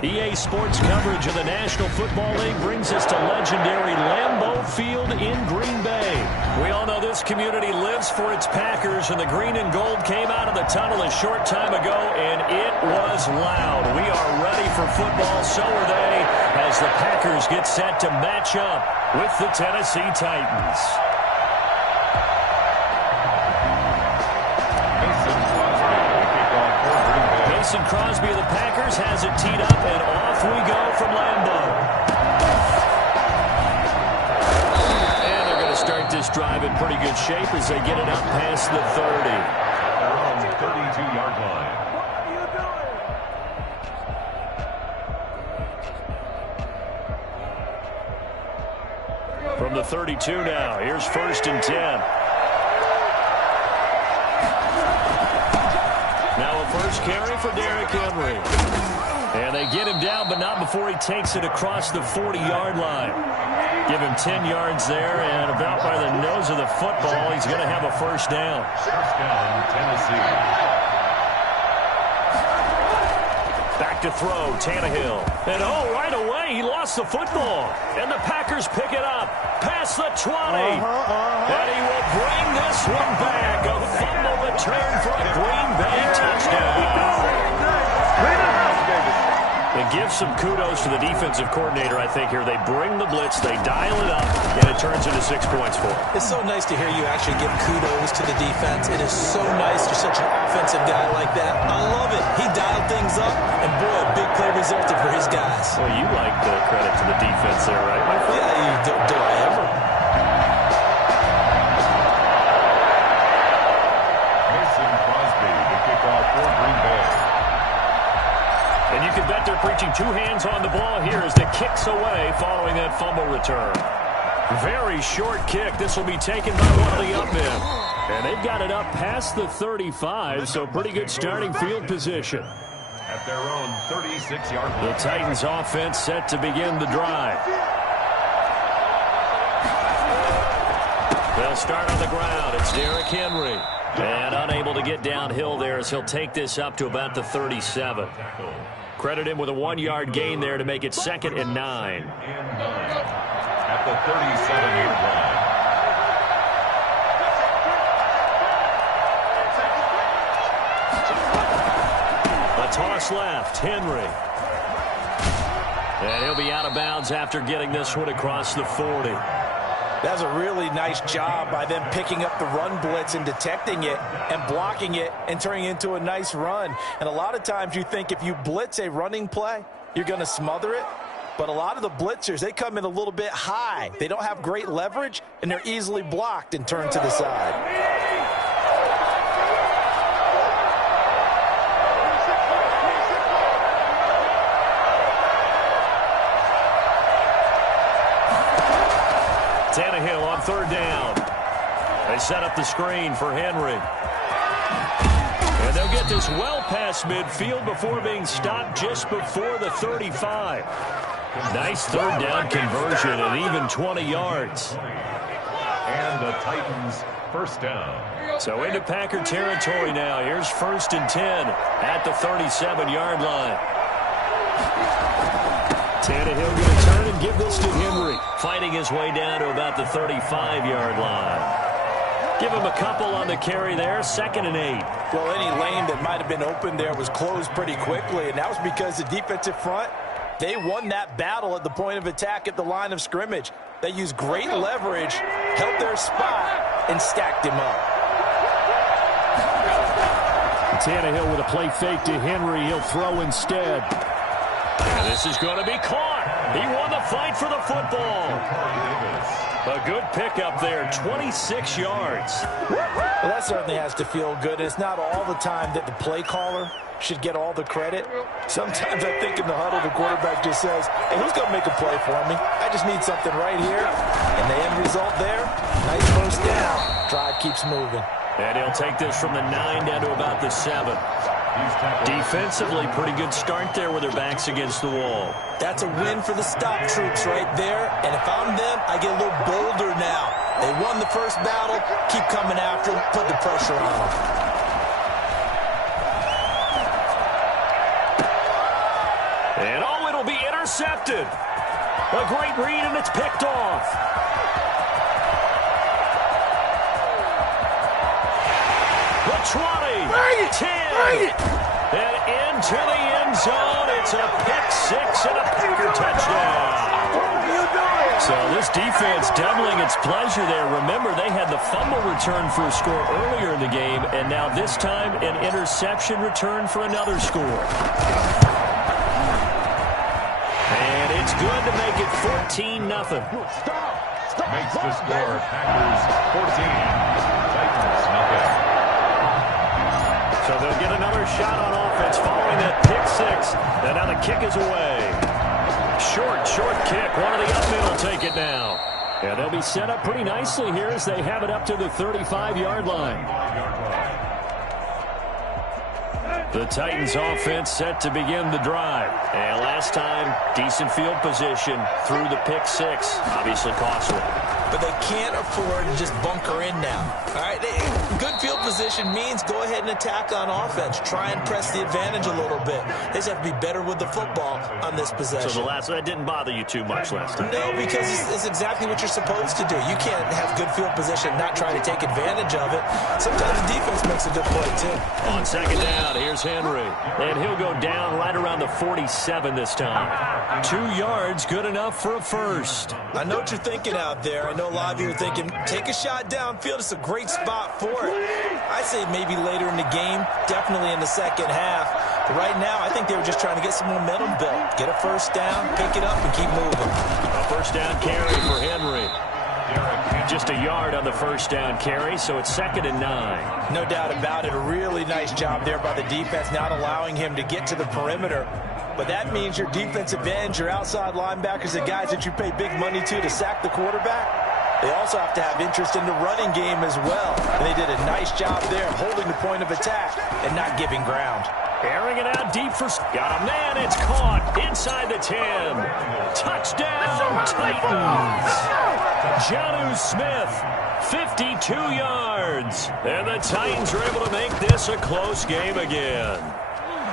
EA Sports coverage of the National Football League brings us to legendary Lambeau Field in Green Bay. We all know this community lives for its Packers, and the green and gold came out of the tunnel a short time ago, and it was loud. We are ready for football, so are they, as the Packers get set to match up with the Tennessee Titans. Mason Crosby of the Packers has it teed up, and off we go from Lambeau. And they're going to start this drive in pretty good shape as they get it up past the 30. They're on the 32-yard line. From the 32 now, here's 1st and 10. Now a first carry for Derrick Henry. And they get him down, but not before he takes it across the 40-yard line. Give him 10 yards there, and about by the nose of the football, he's going to have a first down. First down, Tennessee. Back to throw, Tannehill. And right away, he lost the football. And the Packers pick it up past the 20. And he will bring this one back. A fumble return for a Green Bay touchdown. And give some kudos to the defensive coordinator, I think, here. They bring the blitz, they dial it up, and it turns into 6 points for them. It's so nice to hear you actually give kudos to the defense. It is so nice. You're such an offensive guy like that. I love it. He dialed things up, and boy, a big play resulted for his guys. Well, you like the credit to the defense there, right, my friend? Yeah, do I ever? Mason Crosby, the kickoff for Green Bay. And you can bet they're preaching two hands on the ball here as the kick's away following that fumble return. Very short kick. This will be taken by one of the up men. And they've got it up past the 35, so pretty good starting field position. At their own 36-yard line. The Titans offense set to begin the drive. They'll start on the ground. It's Derrick Henry. And unable to get downhill there as he'll take this up to about the 37. Credit him with a 1-yard gain there to make it 2nd and 9. At the 37-yard line. A toss left, Henry. And he'll be out of bounds after getting this one across the 40. That's a really nice job by them picking up the run blitz and detecting it and blocking it and turning it into a nice run. And a lot of times you think if you blitz a running play, you're going to smother it. But a lot of the blitzers, they come in a little bit high. They don't have great leverage, and they're easily blocked and turned to the side. Tannehill on 3rd down. They set up the screen for Henry. And they'll get this well past midfield before being stopped just before the 35. Nice 3rd down conversion and even 20 yards. And the Titans first down. So into Packer territory now. Here's 1st and 10 at the 37-yard line. Tannehill going to turn and give this to Henry. Fighting his way down to about the 35-yard line. Give him a couple on the carry there. 2nd and 8. Well, any lane that might have been open there was closed pretty quickly, and that was because the defensive front, they won that battle at the point of attack at the line of scrimmage. They used great leverage, held their spot, and stacked him up. Tannehill with a play fake to Henry. He'll throw instead. And this is going to be caught. He won the fight for the football. A good pickup there, 26 yards. Well, that certainly has to feel good. It's not all the time that the play caller should get all the credit. Sometimes I think in the huddle, the quarterback just says, hey, who's going to make a play for me? I just need something right here. And the end result there, nice first down. Drive keeps moving. And he'll take this from the 9 down to about the 7. Defensively, pretty good start there with their backs against the wall. That's a win for the stop troops right there. And if I'm them, I get a little bolder now. They won the first battle. Keep coming after them. Put the pressure on them. And, oh, it'll be intercepted. A great read, and it's picked off. The 20, 10, and into the end zone. It's a pick six and a Packer touchdown. So this defense doubling its pleasure there. Remember, they had the fumble return for a score earlier in the game, and now this time an interception return for another score. And it's good to make it 14-0. Makes the score Packers 14, Titans nothing. So they'll get another shot on offense following that pick six. And now the kick is away. Short kick. One of the up men will take it now. And they'll be set up pretty nicely here as they have it up to the 35-yard line. The Titans offense set to begin the drive. And last time, decent field position through the pick six. Obviously costly. But they can't afford to just bunker in now. All right, good field position means go ahead and attack on offense. Try and press the advantage a little bit. They just have to be better with the football on this possession. So that didn't bother you too much last time? No, because it's exactly what you're supposed to do. You can't have good field position and not try to take advantage of it. Sometimes the defense makes a good play, too. On second down, here's Henry. And he'll go down right around the 47 this time. 2 yards, good enough for a first. I know what you're thinking out there. I know a lot of you are thinking, take a shot downfield. It's a great spot for it. I say maybe later in the game, definitely in the second half. But right now, I think they were just trying to get some momentum built. Get a first down, pick it up, and keep moving. A first down carry for Henry. Just a yard on the first down carry, so it's 2nd and 9. No doubt about it. A really nice job there by the defense, not allowing him to get to the perimeter. But that means your defensive ends, your outside linebackers, the guys that you pay big money to sack the quarterback, they also have to have interest in the running game as well. And they did a nice job there holding the point of attack and not giving ground. Airing it out deep for... Got a man. It's caught inside the 10. Touchdown, Titans. Jonnu Smith, 52 yards. And the Titans are able to make this a close game again.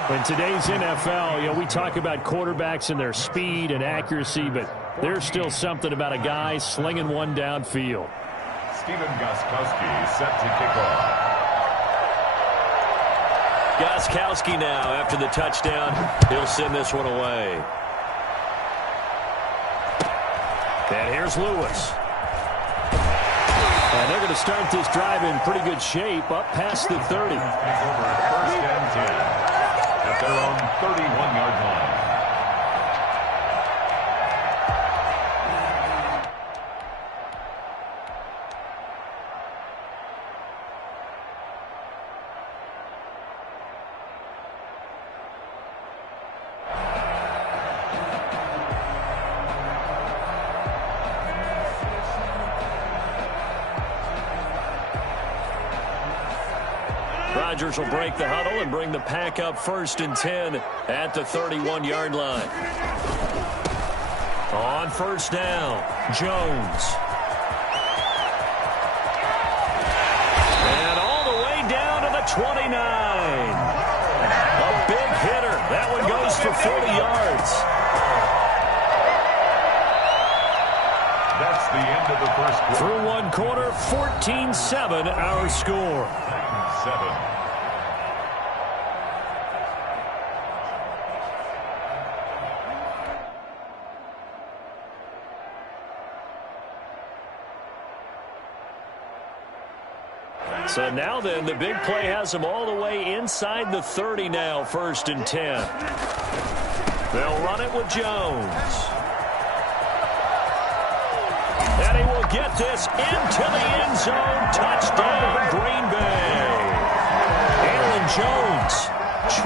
In today's NFL, we talk about quarterbacks and their speed and accuracy, but there's still something about a guy slinging one downfield. Stephen Gostkowski set to kick off. Gostkowski now, after the touchdown, he'll send this one away. And here's Lewis. And they're going to start this drive in pretty good shape, up past the 30. Over at 1st and 10 at their own 31-yard line. Rodgers will break the huddle and bring the pack up 1st and 10 at the 31-yard line. On 1st down, Jones. And all the way down to the 29. A big hitter. That one goes for 40 yards. That's the end of the first quarter. Through one quarter, 14-7 our score. 7. So now then, the big play has them all the way inside the 30 now, 1st and 10. They'll run it with Jones. And he will get this into the end zone. Touchdown, Green Bay. Aaron Jones,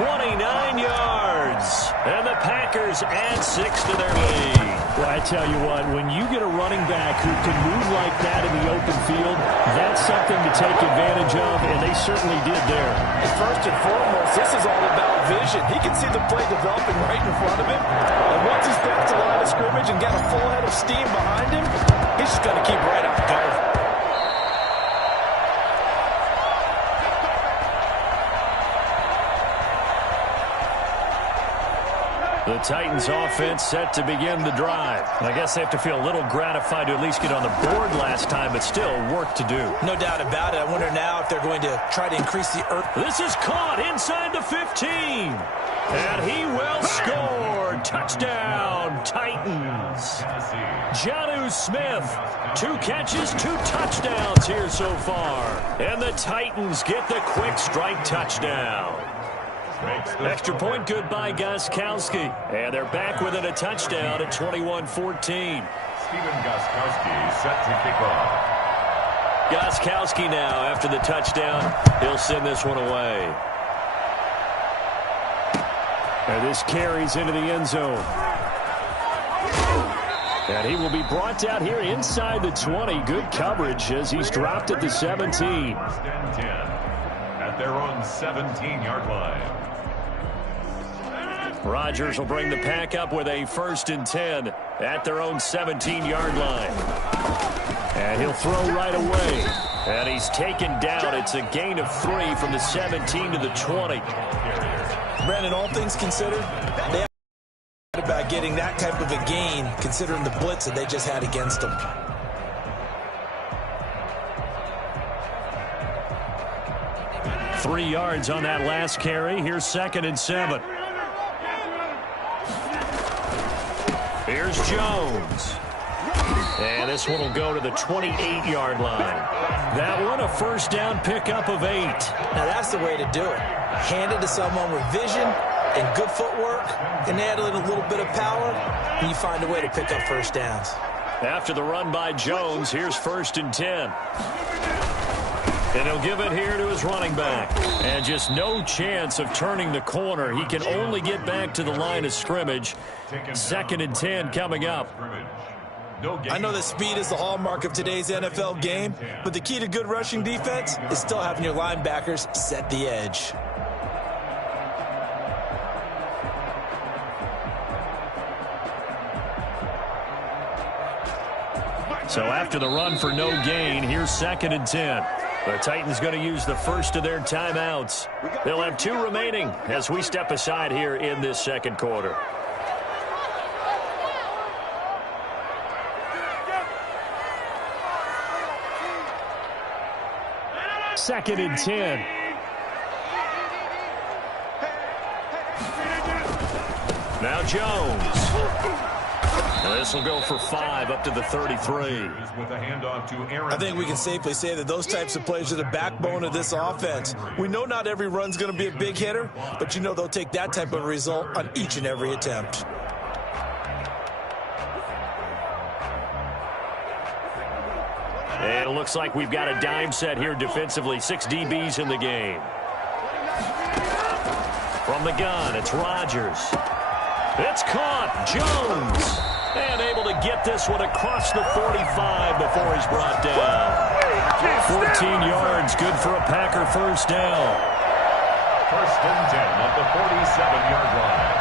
29 yards. And the Packers add 6 to their lead. Well, I tell you what, when you get a running back who can move like that in the open field, that's something to take advantage of, and they certainly did there. And first and foremost, this is all about vision. He can see the play developing right in front of him. And once he's past the line of scrimmage and got a full head of steam behind him, he's just going to keep right on going. The Titans offense set to begin the drive. I guess they have to feel a little gratified to at least get on the board last time, but still work to do. No doubt about it. I wonder now if they're going to try to increase the earth. This is caught inside the 15. And he will score. Touchdown, Titans. Jonnu Smith, 2 catches, 2 touchdowns here so far. And the Titans get the quick strike touchdown. Extra point good by Gostkowski. And they're back within a touchdown at 21-14. Stephen Gostkowski set to kick off. Gostkowski now after the touchdown. He'll send this one away. And this carries into the end zone. And he will be brought down here inside the 20. Good coverage as he's dropped at the 17. First and 10 at their own 17-yard line. Rodgers will bring the pack up with a 1st and 10 at their own 17-yard line. And he'll throw right away. And he's taken down. It's a gain of 3 from the 17 to the 20. Brandon, all things considered, they have about getting that type of a gain considering the blitz that they just had against them. Three yards on that last carry. Here's 2nd and 7. Here's Jones. And this one will go to the 28-yard line. That one, a 1st down pickup of 8. Now that's the way to do it. Hand it to someone with vision and good footwork, and add in a little bit of power, and you find a way to pick up 1st downs. After the run by Jones, here's 1st and 10. And he'll give it here to his running back. And just no chance of turning the corner. He can only get back to the line of scrimmage. 2nd and 10 coming up. I know that speed is the hallmark of today's NFL game, but the key to good rushing defense is still having your linebackers set the edge. So after the run for no gain, here's 2nd and 10. The Titans going to use the first of their timeouts. They'll have 2 remaining as we step aside here in this 2nd quarter. Second and 10. Now Jones. This will go for 5 up to the 33. I think we can safely say that those types of plays are the backbone of this offense. We know not every run's going to be a big hitter, but you know they'll take that type of result on each and every attempt. And it looks like we've got a dime set here defensively. 6 DBs in the game. From the gun, it's Rodgers. It's caught. Jones. And able to get this one across the 45 before he's brought down. 14 yards, good for a Packer 1st down. 1st and 10 at the 47-yard line.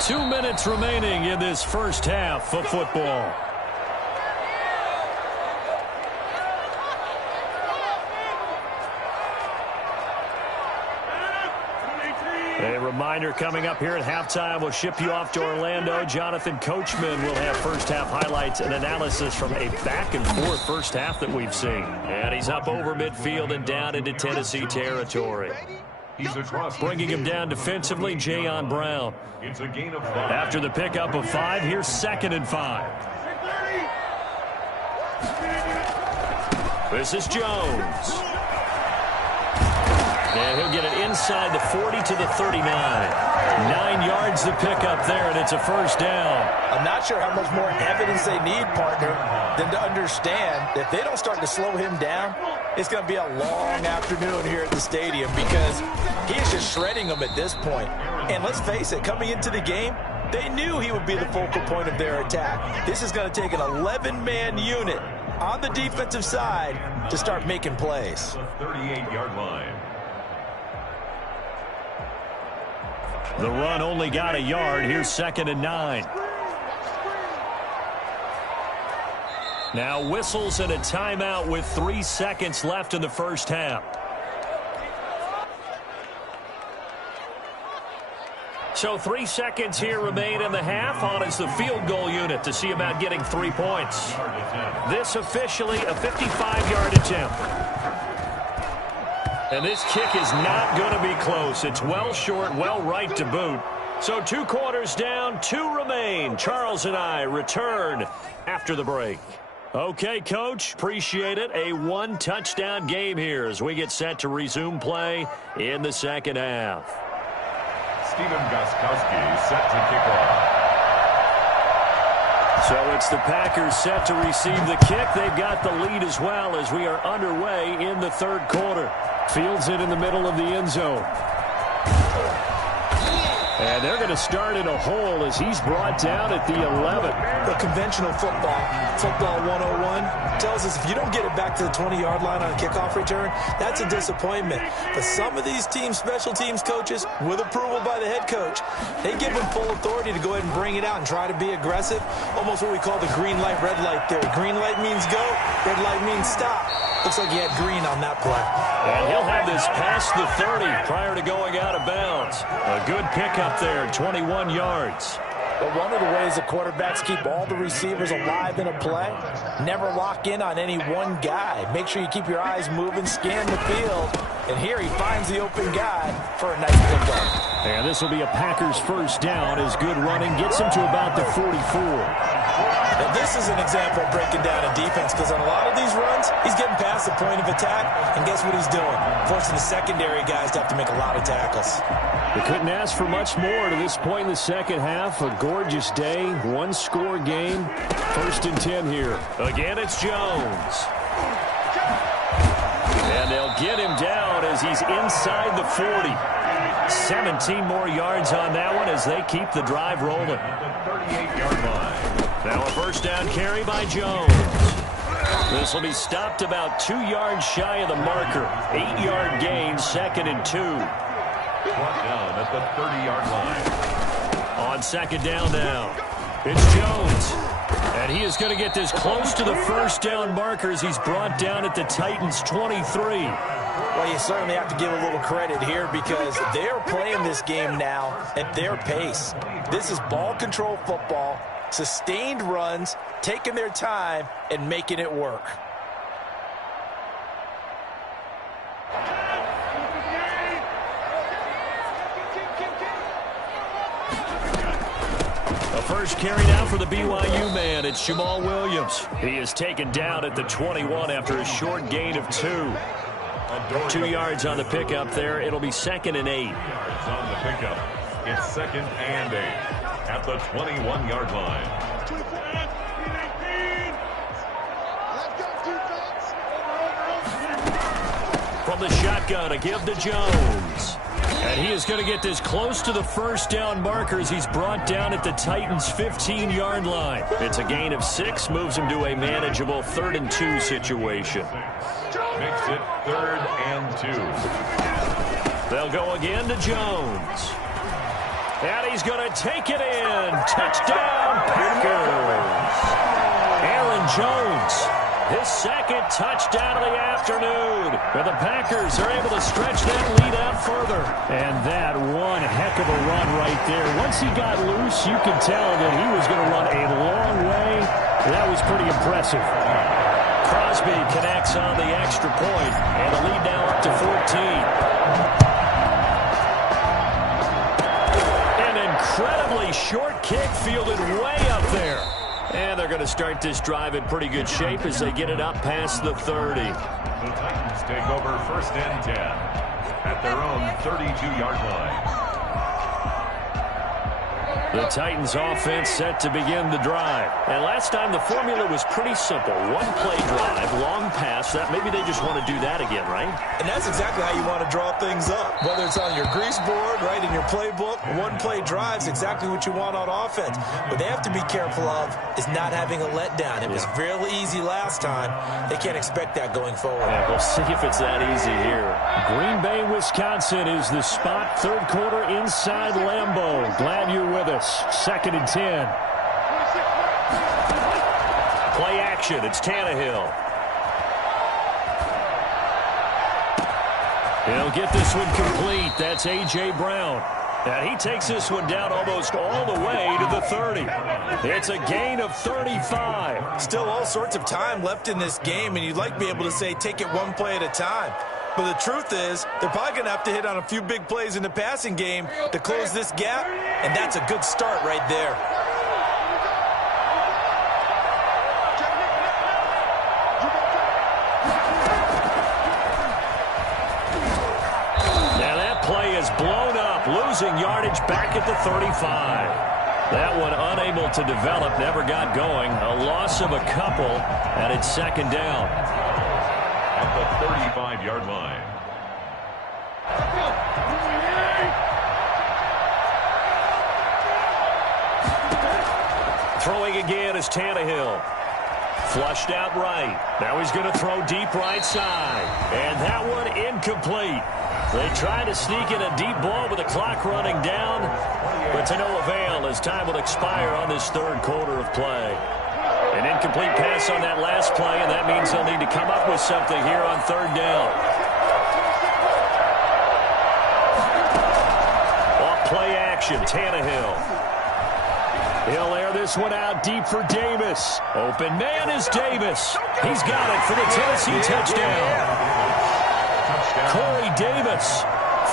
Two minutes remaining in this first half of football. A reminder coming up here at halftime, we'll ship you off to Orlando. Jonathan Coachman will have first half highlights and analysis from a back-and-forth first half that we've seen. And he's up over midfield and down into Tennessee territory. Bringing him down defensively, Jayon Brown. It's a gain of 5. After the pickup of 5, here's 2nd and 5. This is Jones. And he'll get it inside the 40 to the 39. 9 yards to pick up there, and it's a 1st down. I'm not sure how much more evidence they need, partner, than to understand that if they don't start to slow him down, it's going to be a long afternoon here at the stadium because he is just shredding them at this point. And let's face it, coming into the game, they knew he would be the focal point of their attack. This is going to take an 11-man unit on the defensive side to start making plays. The 38-yard line. The run only got a yard. Here's 2nd and 9. Now whistles and a timeout with 3 seconds left in the first half. So 3 seconds here remain in the half. On is the field goal unit to see about getting 3 points. This officially a 55-yard attempt. And this kick is not going to be close. It's well short, well right to boot. So 2 quarters down, 2 remain. Charles and I return after the break. Okay, Coach, appreciate it. A 1-touchdown game here as we get set to resume play in the second half. Stephen Gostkowski set to kick off. So it's the Packers set to receive the kick. They've got the lead as well as we are underway in the third quarter. Fields it in the middle of the end zone. And they're going to start in a hole as he's brought down at the 11. The conventional football 101, tells us if you don't get it back to the 20-yard line on a kickoff return, that's a disappointment. But some of these special teams coaches, with approval by the head coach, they give them full authority to go ahead and bring it out and try to be aggressive. Almost what we call the green light, red light theory. Green light means go, red light means stop. Looks like he had green on that play. And he'll have this past the 30 prior to going out of bounds. A good pickup there, 21 yards. But one of the ways the quarterbacks keep all the receivers alive in a play, never lock in on any one guy. Make sure you keep your eyes moving, scan the field. And here he finds the open guy for a nice pickup. And this will be a Packers first down as good running gets him to about the 44. Now this is an example of breaking down a defense because on a lot of these runs, he's getting past the point of attack, and guess what he's doing? Forcing the secondary guys to have to make a lot of tackles. They couldn't ask for much more to this point in the second half. A gorgeous day, 1-score game. 1st and 10 here. Again, it's Jones. And they'll get him down as he's inside the 40. 17 more yards on that one as they keep the drive rolling. The 38-yard line. Now a first down carry by Jones. This will be stopped about 2 yards shy of the marker. 8-yard gain, 2nd and 2. Brought down at the 30-yard line. On second down now, it's Jones. And he is going to get this close to the first down markers. He's brought down at the Titans' 23. Well, you certainly have to give a little credit here because they're playing this game now at their pace. This is ball control football, sustained runs, taking their time, and making it work. The first carry now for the BYU man. It's Jamal Williams. He is taken down at the 21 after a short gain of 2. 2 yards on the pickup there. It'll be 2nd and 8. Yards on the pickup. It's 2nd and 8 at the 21-yard line. From the shotgun, a give to Jones. And he is going to get this close to the first down markers. He's brought down at the Titans' 15-yard line. It's a gain of 6, moves him to a manageable 3rd and 2 situation. Makes it 3rd and 2. They'll go again to Jones. And he's going to take it in. Touchdown, Packers. Aaron Jones, his 2nd touchdown of the afternoon. And the Packers are able to stretch that lead out further. And that one heck of a run right there. Once he got loose, you could tell that he was going to run a long way. That was pretty impressive. Crosby connects on the extra point, and the lead now up to 14. Incredibly short kick fielded way up there. And they're going to start this drive in pretty good shape as they get it up past the 30. The Titans take over 1st and 10 at their own 32-yard line. The Titans offense set to begin the drive. And last time the formula was pretty simple. One play drive, long pass. That maybe they just want to do that again, right? And that's exactly how you want to draw things up. Whether it's on your grease board, right, in your playbook, one play drive is exactly what you want on offense. What they have to be careful of is not having a letdown. It was real easy last time. They can't expect that going forward. Yeah, we'll see if it's that easy here. Green Bay, Wisconsin is the spot. 3rd quarter inside Lambeau. Glad you're with us. 2nd and 10. Play action. action. It's Tannehill. He'll get this one complete. That's A.J. Brown. And he takes this one down almost all the way to the 30. It's a gain of 35. Still all sorts of time left in this game, and you'd like to be able to say take it one play at a time. But the truth is, they're probably going to have to hit on a few big plays in the passing game to close this gap, and that's a good start right there. Now that play is blown up, losing yardage back at the 35. That one unable to develop, never got going. A loss of a couple, and it's second down. At the 35-yard line. Throwing again is Tannehill. Flushed out right. Now he's going to throw deep right side. And that one incomplete. They try to sneak in a deep ball with the clock running down, but to no avail as time will expire on this third quarter of play. An incomplete pass on that last play, and that means they'll need to come up with something here on third down. Off play action, Tannehill. He'll air this one out deep for Davis. Open man is Davis. He's got it for the Tennessee touchdown. Corey Davis,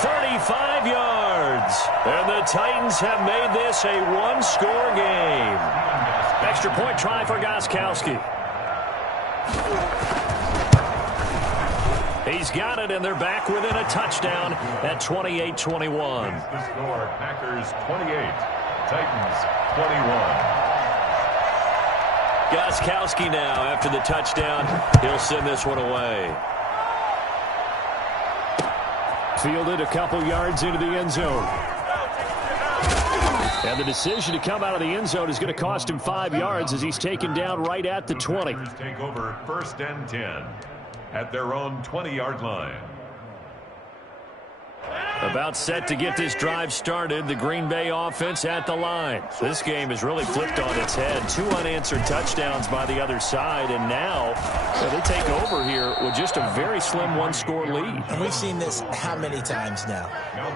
35 yards. And the Titans have made this a one-score game. Extra point try for Gostkowski. He's got it, and they're back within a touchdown at 28-21. The score, Packers 28, Titans 21. Gostkowski now after the touchdown. He'll send this one away. Fielded a couple yards into the end zone. And the decision to come out of the end zone is going to cost him 5 yards as he's taken down right at the 20. Take over 1st and 10 at their own 20-yard line. About set to get this drive started, the Green Bay offense at the line. This game is really flipped on its head. 2 unanswered touchdowns by the other side, and now they take over here with just a very slim one-score lead. And we've seen this how many times now?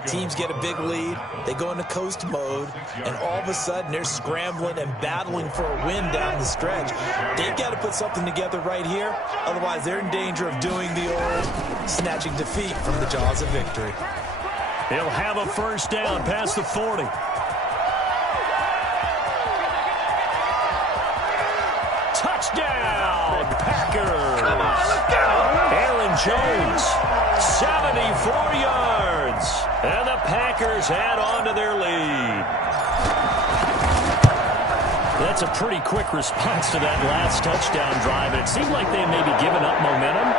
Teams get a big lead, they go into coast mode, and all of a sudden they're scrambling and battling for a win down the stretch. They've got to put something together right here, otherwise they're in danger of doing the old snatching defeat from the jaws of victory. He'll have a first down past the 40. Touchdown, Packers. Come on, let's go. Aaron Jones, 74 yards. And the Packers add on to their lead. That's a pretty quick response to that last touchdown drive. And it seemed like they had maybe given up momentum.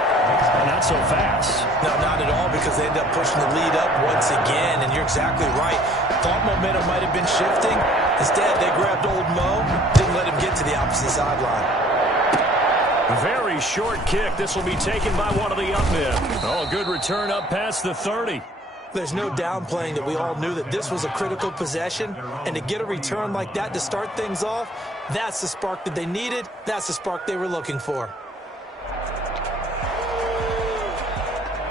Not so fast. No, not at all, because they end up pushing the lead up once again, and you're exactly right. Thought momentum might have been shifting. Instead, they grabbed old Mo, didn't let him get to the opposite sideline. Very short kick. This will be taken by one of the up men. Oh, good return up past the 30. There's no downplaying that we all knew that this was a critical possession, and to get a return like that to start things off, that's the spark that they needed. That's the spark they were looking for.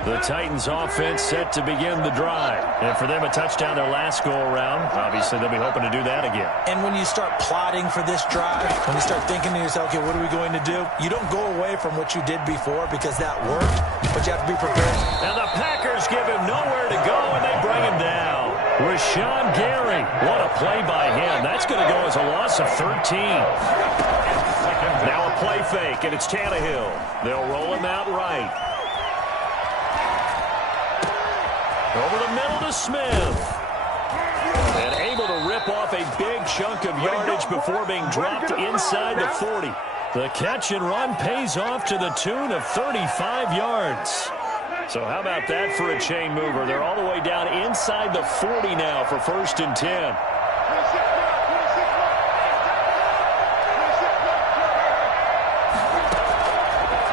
The Titans offense set to begin the drive. And for them, a touchdown their last go-around. Obviously, they'll be hoping to do that again. And when you start plotting for this drive, when you start thinking to yourself, okay, what are we going to do? You don't go away from what you did before because that worked, but you have to be prepared. And the Packers give him nowhere to go, and they bring him down. Rashawn Gary, what a play by him. That's going to go as a loss of 13. Now a play fake, and it's Tannehill. They'll roll him out right. Over the middle to Smith. And able to rip off a big chunk of yardage before being dropped inside the 40. The catch and run pays off to the tune of 35 yards. So how about that for a chain mover? They're all the way down inside the 40 now for 1st and 10.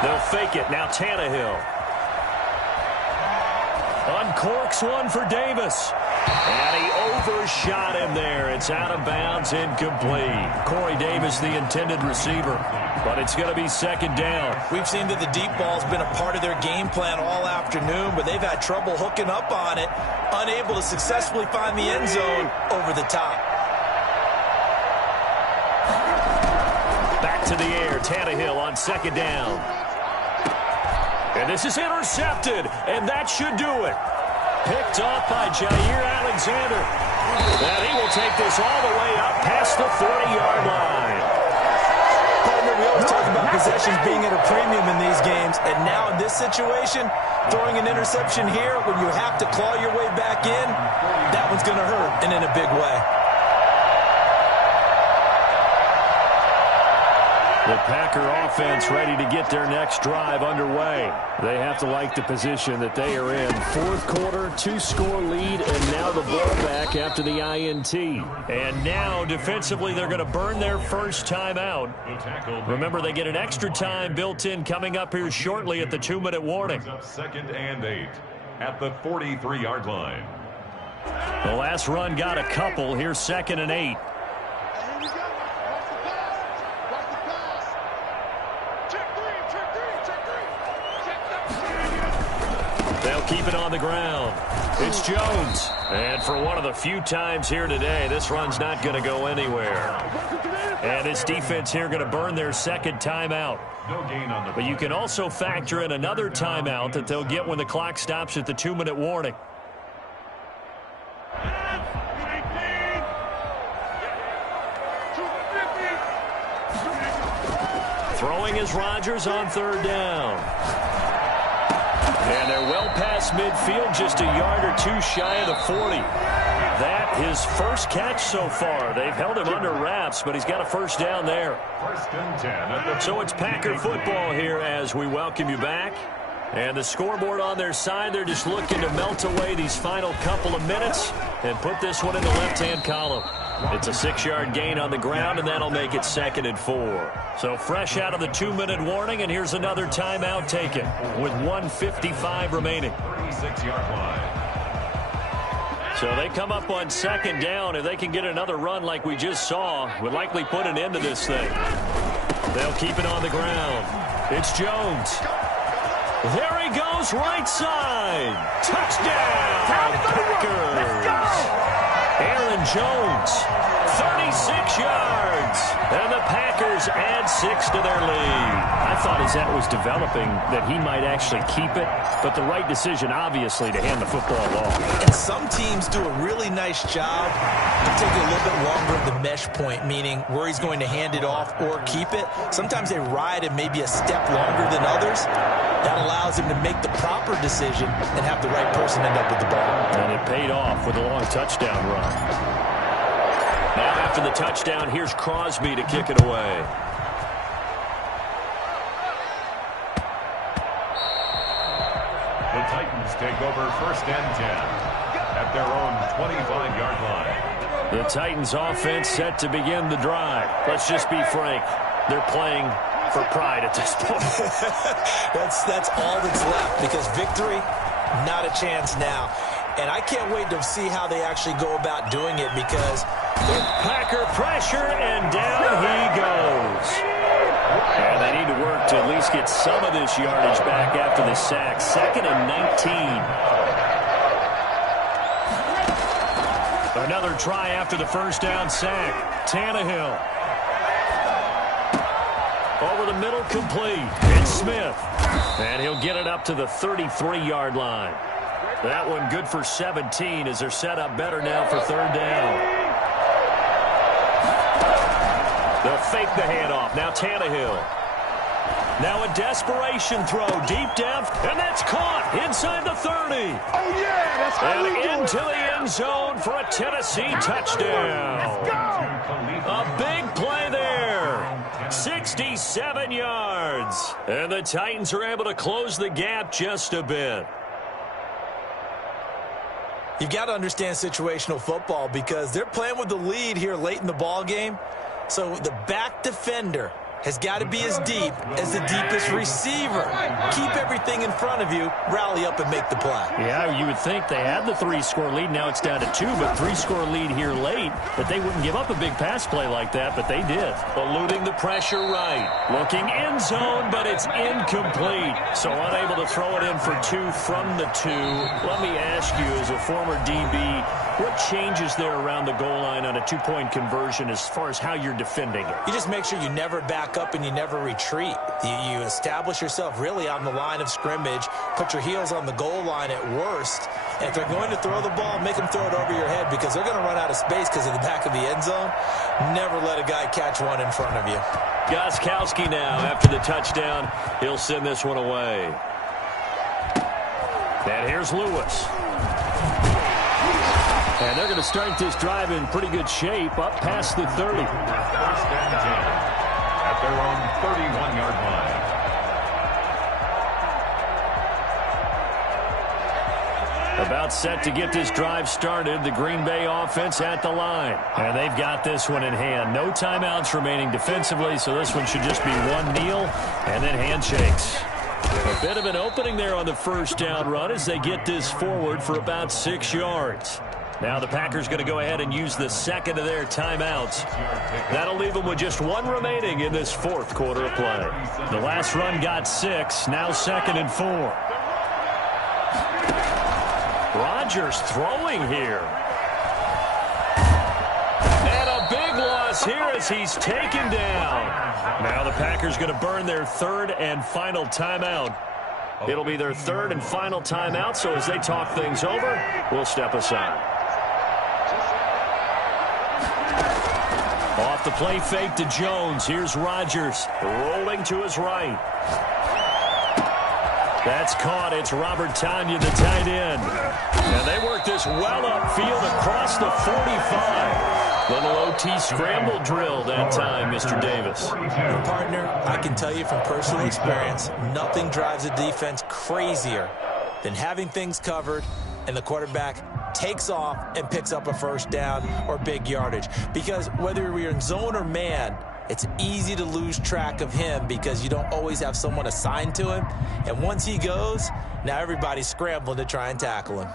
They'll fake it. Now Tannehill. Uncorks one for Davis. And he First shot in there. It's out of bounds, incomplete. Corey Davis, the intended receiver, but it's going to be second down. We've seen that the deep ball's been a part of their game plan all afternoon, but they've had trouble hooking up on it, unable to successfully find the end zone over the top. Back to the air, Tannehill on second down. And this is intercepted, and that should do it. Picked off by Jair Alexander. And he will take this all the way up past the 40-yard line. Partner, we always talk about possessions being at a premium in these games, and now in this situation, throwing an interception here when you have to claw your way back in, that one's going to hurt, and in a big way. The Packer offense ready to get their next drive underway. They have to like the position that they are in. Fourth quarter, 2-score lead, and now the ball back after the INT. And now, defensively, they're going to burn their first time out. Remember, they get an extra time built in coming up here shortly at the 2-minute warning. Second and 8 at the 43-yard line. The last run got a couple. Here's second and 8. Keep it on the ground. It's Jones. And for one of the few times here today, this run's not going to go anywhere. And this defense here going to burn their second timeout. But you can also factor in another timeout that they'll get when the clock stops at the 2-minute warning. Throwing is Rodgers on third down. And they're well past midfield, just a yard or two shy of the 40. That his first catch so far. They've held him under wraps, but he's got a first down there. First and 10. So it's Packer football here as we welcome you back. And the scoreboard on their side, they're just looking to melt away these final couple of minutes and put this one in the left-hand column. It's a 6-yard gain on the ground, and that'll make it 2nd and 4. So fresh out of the 2-minute warning, and here's another timeout taken with 1:55 remaining. 36-yard line. So they come up on second down. If they can get another run like we just saw, would likely put an end to this thing. They'll keep it on the ground. It's Jones. There he goes, right side. Touchdown, Packers. Let's go. Aaron Jones, 36 yards. And the Packers add 6 to their lead. I thought as that was developing that he might actually keep it, but the right decision, obviously, to hand the football off. And some teams do a really nice job of taking a little bit longer at the mesh point, meaning where he's going to hand it off or keep it. Sometimes they ride it maybe a step longer than others. That allows him to make the proper decision and have the right person end up with the ball. And it paid off with a long touchdown run. Now after the touchdown, here's Crosby to kick it away. The Titans take over first and 10 at their own 25-yard line. The Titans offense set to begin the drive. Let's just be frank. They're playing for pride at this point. That's all that's left, because victory, not a chance now. And I can't wait to see how they actually go about doing it, because Packer pressure, and down he goes. And they need to work to at least get some of this yardage back after the sack. 2nd and 19. Another try after the first down sack. Tannehill. Over the middle, complete. It's Smith. And he'll get it up to the 33-yard line. That one good for 17 as they're set up better now for third down. They'll fake the handoff. Now Tannehill. Now a desperation throw deep down, and that's caught inside the 30. Oh, yeah, that's how we do it. And into the end zone for a Tennessee touchdown. Let's go. A big play there. 67 yards. And the Titans are able to close the gap just a bit. You've got to understand situational football, because they're playing with the lead here late in the ball game. So the back defender has got to be as deep as the deepest receiver. Keep everything in front of you, rally up and make the play. Yeah, you would think they had the 3-score lead. Now it's down to 2, but 3-score lead here late, that they wouldn't give up a big pass play like that, but they did. Eluding the pressure right. Looking end zone, but it's incomplete. So unable to throw it in for 2 from the 2. Let me ask you, as a former DB, what changes there around the goal line on a 2-point conversion as far as how you're defending it? You just make sure you never back up and you never retreat. You establish yourself really on the line of scrimmage, put your heels on the goal line at worst, and if they're going to throw the ball, make them throw it over your head because they're going to run out of space because of the back of the end zone. Never let a guy catch one in front of you. Gostkowski now, after the touchdown, he'll send this one away. And here's Lewis. And they're going to start this drive in pretty good shape, up past the 30. First and 10 at their own 31-yard line. About set to get this drive started, the Green Bay offense at the line. And they've got this one in hand. No timeouts remaining defensively, so this one should just be one kneel and then handshakes. A bit of an opening there on the first down run as they get this forward for about 6 yards. Now the Packers going to go ahead and use the second of their timeouts. That'll leave them with just one remaining in this fourth quarter of play. The last run got 6, now 2nd and 4. Rodgers throwing here. And a big loss here as he's taken down. Now the Packers going to burn their 3rd and final timeout. It'll be their 3rd and final timeout, so as they talk things over, we'll step aside. Off the play fake to Jones. Here's Rodgers rolling to his right. That's caught. It's Robert Tonyan, the tight end. And they work this well upfield across the 45. Little OT scramble drill that time, Mr. Davis. Partner, I can tell you from personal experience, nothing drives a defense crazier than having things covered and the quarterback takes off and picks up a first down or big yardage. Because whether you're in zone or man, it's easy to lose track of him because you don't always have someone assigned to him. And once he goes, now everybody's scrambling to try and tackle him.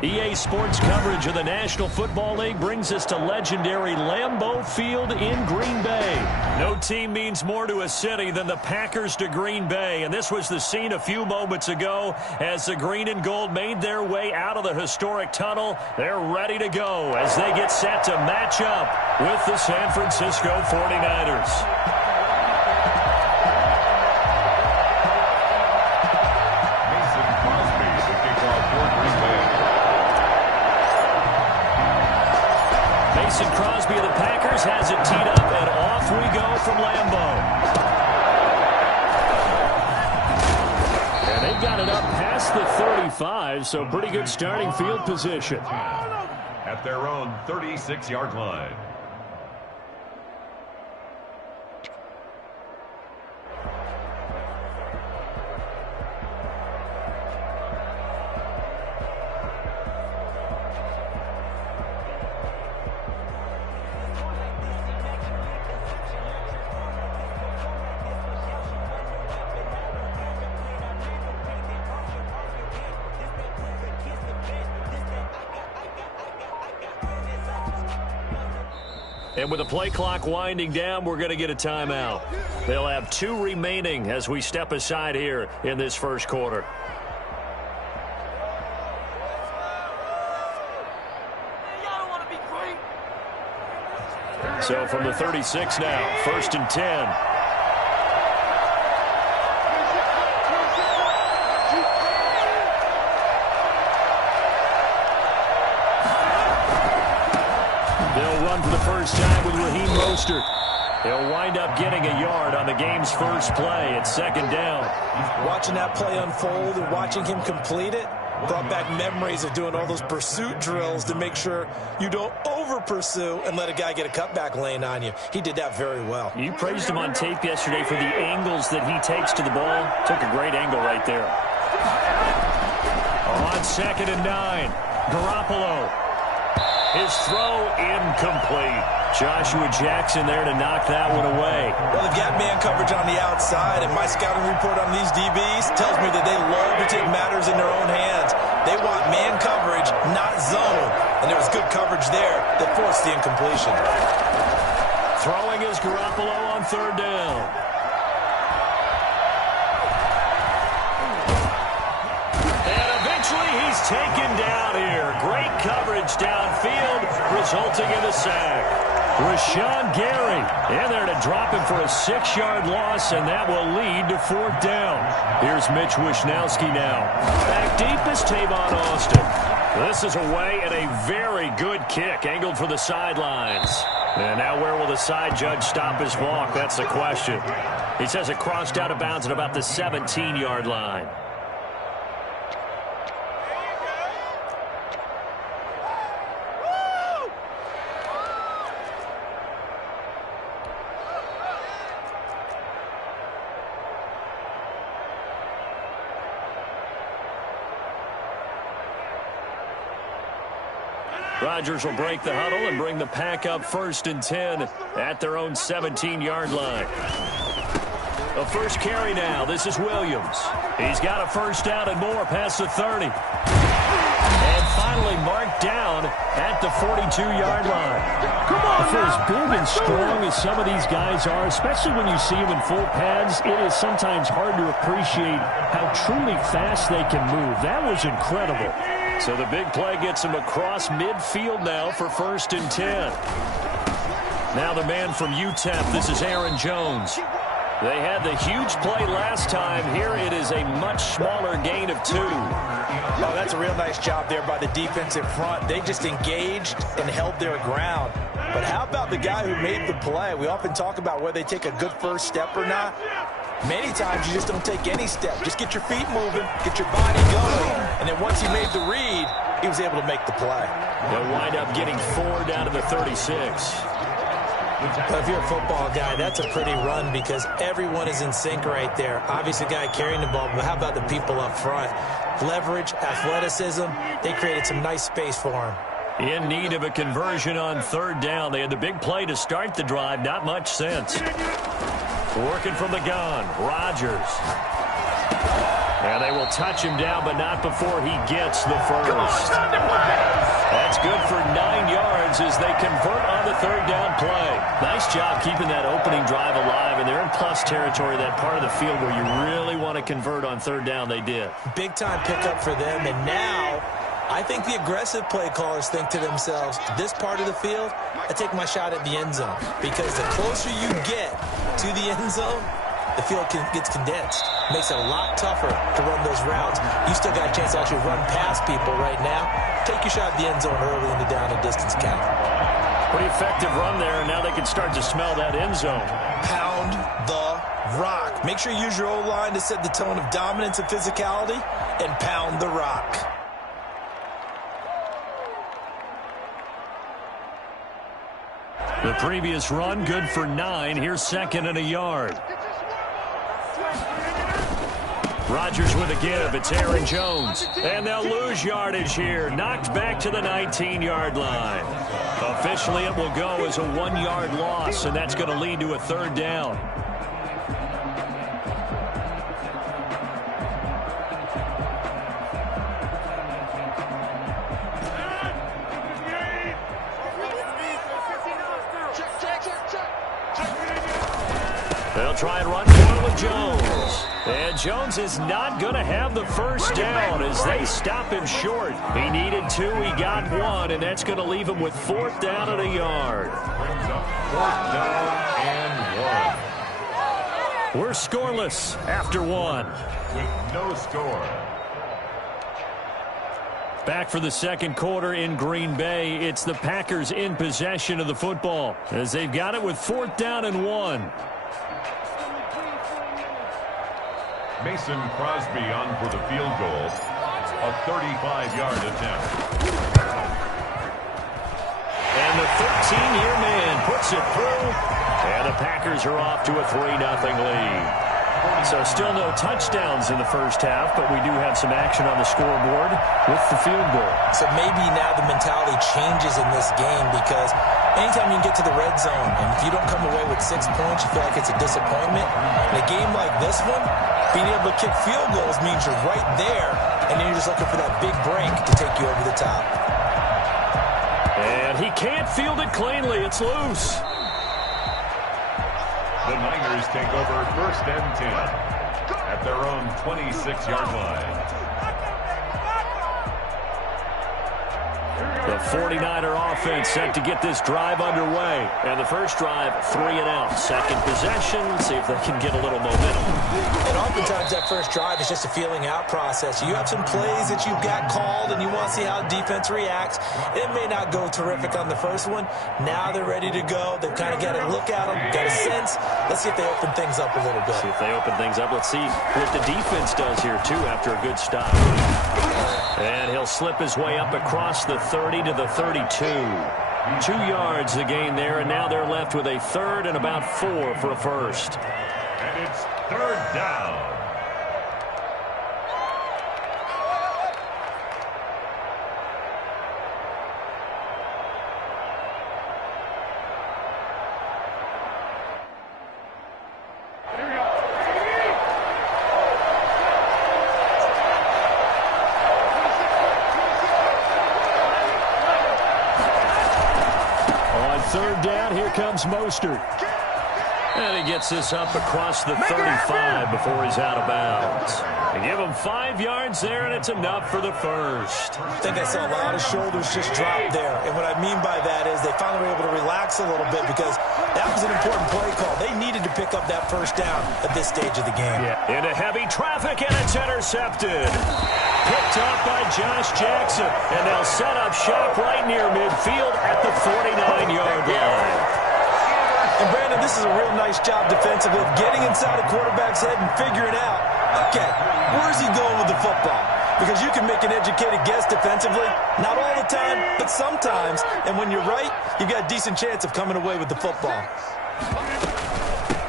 EA Sports coverage of the National Football League brings us to legendary Lambeau Field in Green Bay. No team means more to a city than the Packers to Green Bay, and this was the scene a few moments ago as the green and gold made their way out of the historic tunnel. They're ready to go as they get set to match up with the San Francisco 49ers. Mason Crosby of the Packers has it teed up, and off we go from Lambeau. And they got it up past the 35, so pretty good starting field position. At their own 36-yard line. And with the play clock winding down, we're going to get a timeout. They'll have 2 remaining as we step aside here in this first quarter. So from the 36 now, 1st and 10. For the first time with Raheem Mostert. He'll wind up getting a yard on the game's first play at 2nd down. Watching that play unfold and watching him complete it brought back memories of doing all those pursuit drills to make sure you don't over-pursue and let a guy get a cutback lane on you. He did that very well. You praised him on tape yesterday for the angles that he takes to the ball. Took a great angle right there. On 2nd and 9, Garoppolo. His throw incomplete. Joshua Jackson there to knock that one away. Well, they've got man coverage on the outside, and my scouting report on these DBs tells me that they love to take matters in their own hands. They want man coverage, not zone. And there was good coverage there that forced the incompletion. Throwing is Garoppolo on 3rd down. And eventually he's taken down here. Great coverage downfield, resulting in a sack. Rashawn Gary in there to drop him for a 6-yard loss, and that will lead to 4th down. Here's Mitch Wishnowsky now. Back deep is Tavon Austin. This is away and a very good kick, angled for the sidelines. And now where will the side judge stop his walk? That's the question. He says it crossed out of bounds at about the 17-yard line. Rodgers will break the huddle and bring the pack up 1st and 10 at their own 17-yard line. A first carry now. This is Williams. He's got a 1st down and more past the 30. And finally marked down at the 42-yard line. Come on, for as big and strong as some of these guys are, especially when you see them in full pads, it is sometimes hard to appreciate how truly fast they can move. That was incredible. So the big play gets him across midfield now for 1st and 10. Now the man from UTEP, this is Aaron Jones. They had the huge play last time. Here it is a much smaller gain of 2. Oh, that's a real nice job there by the defensive front. They just engaged and held their ground. But how about the guy who made the play? We often talk about whether they take a good first step or not. Many times you just don't take any step. Just get your feet moving, get your body going, and then once he made the read, he was able to make the play. They'll wind up getting 4 down to the 36. But if you're a football guy, that's a pretty run because everyone is in sync right there. Obviously, the guy carrying the ball, but how about the people up front? Leverage, athleticism, they created some nice space for him. In need of a conversion on 3rd down. They had the big play to start the drive. Not much sense. Working from the gun, Rodgers. And And they will touch him down, but not before he gets the first. That's good for 9 yards as they convert on the third down play. Nice job keeping that opening drive alive, and they're in plus territory, that part of the field where you really want to convert on third down. They did. Big-time pickup for them, and now I think the aggressive play callers think to themselves, this part of the field, I take my shot at the end zone, because the closer you get to the end zone, the field gets condensed. Makes it a lot tougher to run those routes. You still got a chance to actually run past people right now. Take your shot at the end zone early in the down and distance count. Pretty effective run there, and now they can start to smell that end zone. Pound the rock. Make sure you use your O-line to set the tone of dominance and physicality, and pound the rock. The previous run, good for 9. Here's second and a yard. Rodgers with a give. It's Aaron Jones. And they'll lose yardage here. Knocked back to the 19-yard line. Officially, it will go as a 1-yard loss, and that's going to lead to a third down. They'll try and run for it with Jones. And Jones is not going to have the first down as they stop him short. He needed 2, he got 1, and that's going to leave him with 4th down and a yard. Brings up 4th down and 1. We're scoreless after 1. With no score. Back for the second quarter in Green Bay. It's the Packers in possession of the football as they've got it with 4th down and 1. Mason Crosby on for the field goal. A 35-yard attempt. And the 13-year man puts it through. And the Packers are off to a 3-0 lead. So still no touchdowns in the first half, but we do have some action on the scoreboard with the field goal. So maybe now the mentality changes in this game, because anytime you can get to the red zone, and if you don't come away with 6 points, you feel like it's a disappointment. In a game like this one, being able to kick field goals means you're right there, and then you're just looking for that big break to take you over the top. And he can't field it cleanly. It's loose. The Niners take over 1st and 10 at their own 26-yard line. The 49er offense set to get this drive underway. And the first drive, 3 and out. Second possession, see if they can get a little momentum. And oftentimes that first drive is just a feeling out process. You have some plays that you've got called and you want to see how defense reacts. It may not go terrific on the first one. Now they're ready to go. They've kind of got to look at them, got a sense. Let's see if they open things up a little bit. See if they open things up. Let's see what the defense does here, too, after a good stop. And he'll slip his way up across the 30 to the 32. 2 yards the gain there, and now they're left with a third and about 4 for a first. And it's 3rd down. Third down, here comes Mostert. And he gets this up across the 35 before he's out of bounds. They give him 5 yards there, and it's enough for the first. I think I saw a lot of shoulders just drop there. And what I mean by that is they finally were able to relax a little bit, because that was an important play call. They needed to pick up that first down at this stage of the game. Yeah. Into heavy traffic, and it's intercepted. Picked up by Josh Jackson, and they'll set up shop right near midfield at the 49-yard line. And Brandon, this is a real nice job defensively of getting inside a quarterback's head and figuring out, okay, where's he going with the football? Because you can make an educated guess defensively, not all the time, but sometimes. And when you're right, you've got a decent chance of coming away with the football.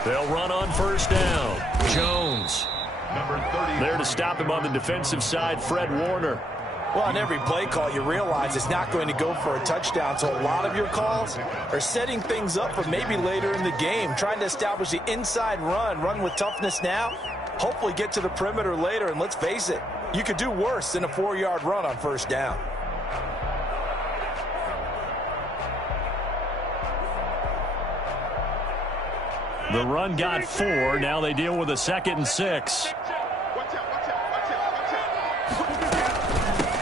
They'll run on first down. Jones. Number 30. There to stop him on the defensive side, Fred Warner. Well, on every play call, you realize it's not going to go for a touchdown, so a lot of your calls are setting things up for maybe later in the game, trying to establish the inside run with toughness now, hopefully get to the perimeter later, and let's face it, you could do worse than a 4-yard run on first down. The run got 4. Now they deal with a 2nd and 6.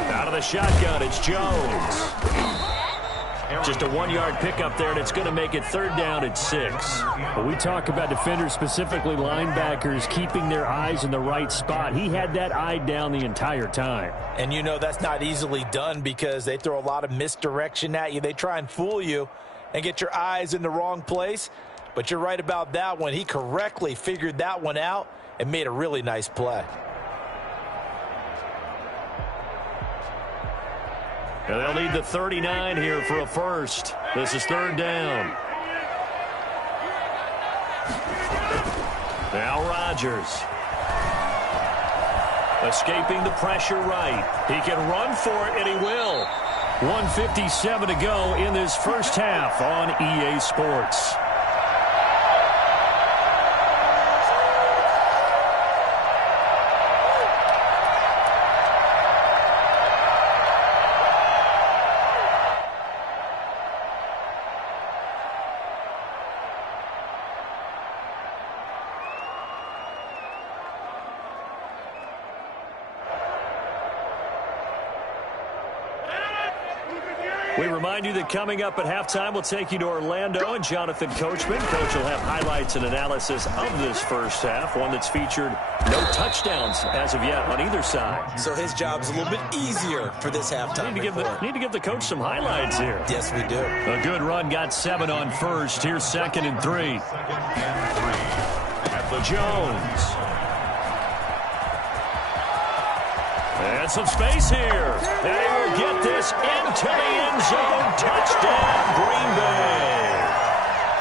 Out of the shotgun, it's Jones. Just a 1-yard pickup there, and it's going to make it 3rd down at 6. Well, we talk about defenders, specifically linebackers, keeping their eyes in the right spot. He had that eye down the entire time. And you know that's not easily done because they throw a lot of misdirection at you. They try and fool you and get your eyes in the wrong place. But you're right about that one. He correctly figured that one out and made a really nice play. And they'll need the 39 here for a first. This is 3rd down. Now Rodgers. Escaping the pressure right. He can run for it, and he will. 1:57 to go in this first half on EA Sports. We remind you that coming up at halftime, we'll take you to Orlando and Jonathan Coachman. Coach will have highlights and analysis of this first half, one that's featured no touchdowns as of yet on either side. So his job's a little bit easier for this halftime. Need to give the coach some highlights here. Yes, we do. A good run, got 7 on first. Here's 2nd and 3. Jones. And some space here. And he will get this into the end zone. Touchdown, Green Bay.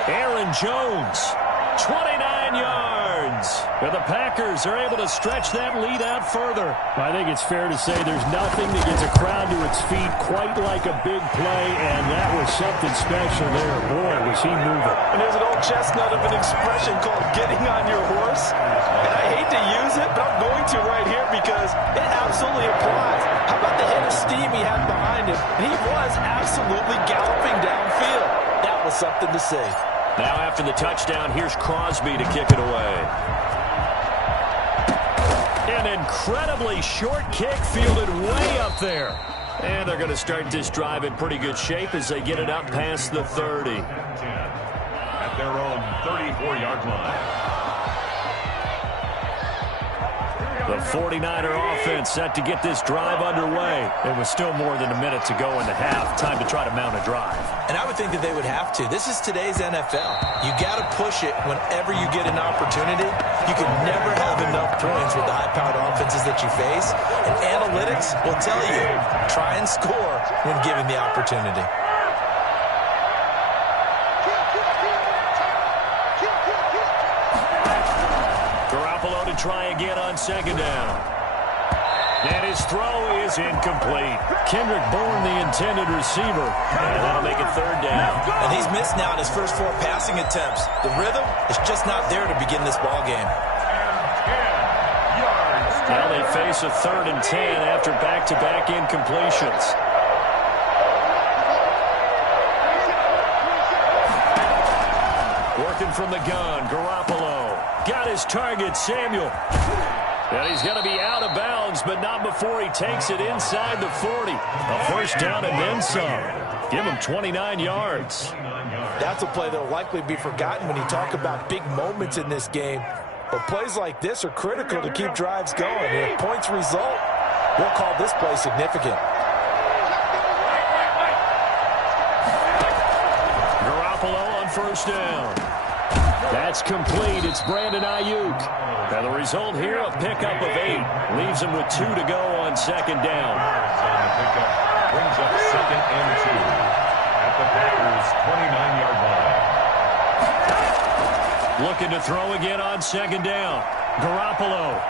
Aaron Jones, 29 yards. And the Packers are able to stretch that lead out further. I think it's fair to say there's nothing that gets a crowd to its feet quite like a big play, and that was something special there. Boy, was he moving. And there's an old chestnut of an expression called getting on your horse. And I hate to use it, but I'm going to right here because it absolutely applies. How about the hit of steam he had behind him? He was absolutely galloping downfield. That was something to see. Now after the touchdown, here's Crosby to kick it away. An incredibly short kick fielded way up there. And they're going to start this drive in pretty good shape as they get it up past the 30. At their own 34-yard line. The 49er offense set to get this drive underway. It was still more than a minute to go in the half. Time to try to mount a drive. And I would think that they would have to. This is today's NFL. You got to push it whenever you get an opportunity. You can never have enough points with the high-powered offenses that you face. And analytics will tell you, try and score when given the opportunity. Garoppolo to try again on 2nd down. And his throw is incomplete. Kendrick Bourne, the intended receiver. And that'll make it 3rd down. And he's missed now in his first 4 passing attempts. The rhythm is just not there to begin this ball game. Now they face a 3rd and 10 after back-to-back incompletions. Working from the gun, Garoppolo. Got his target, Samuel. And he's going to be out of bounds, but not before he takes it inside the 40. A first down and then some. Give him 29 yards. That's a play that will likely be forgotten when you talk about big moments in this game. But plays like this are critical to keep drives going. And if points result, we'll call this play significant. Garoppolo on first down. That's complete. It's Brandon Ayuk. And the result here, a pickup of 8. Leaves him with 2 to go on 2nd down. Pickup brings up 2nd and 2 at the Packers' 29-yard line. Looking to throw again on 2nd down. Garoppolo.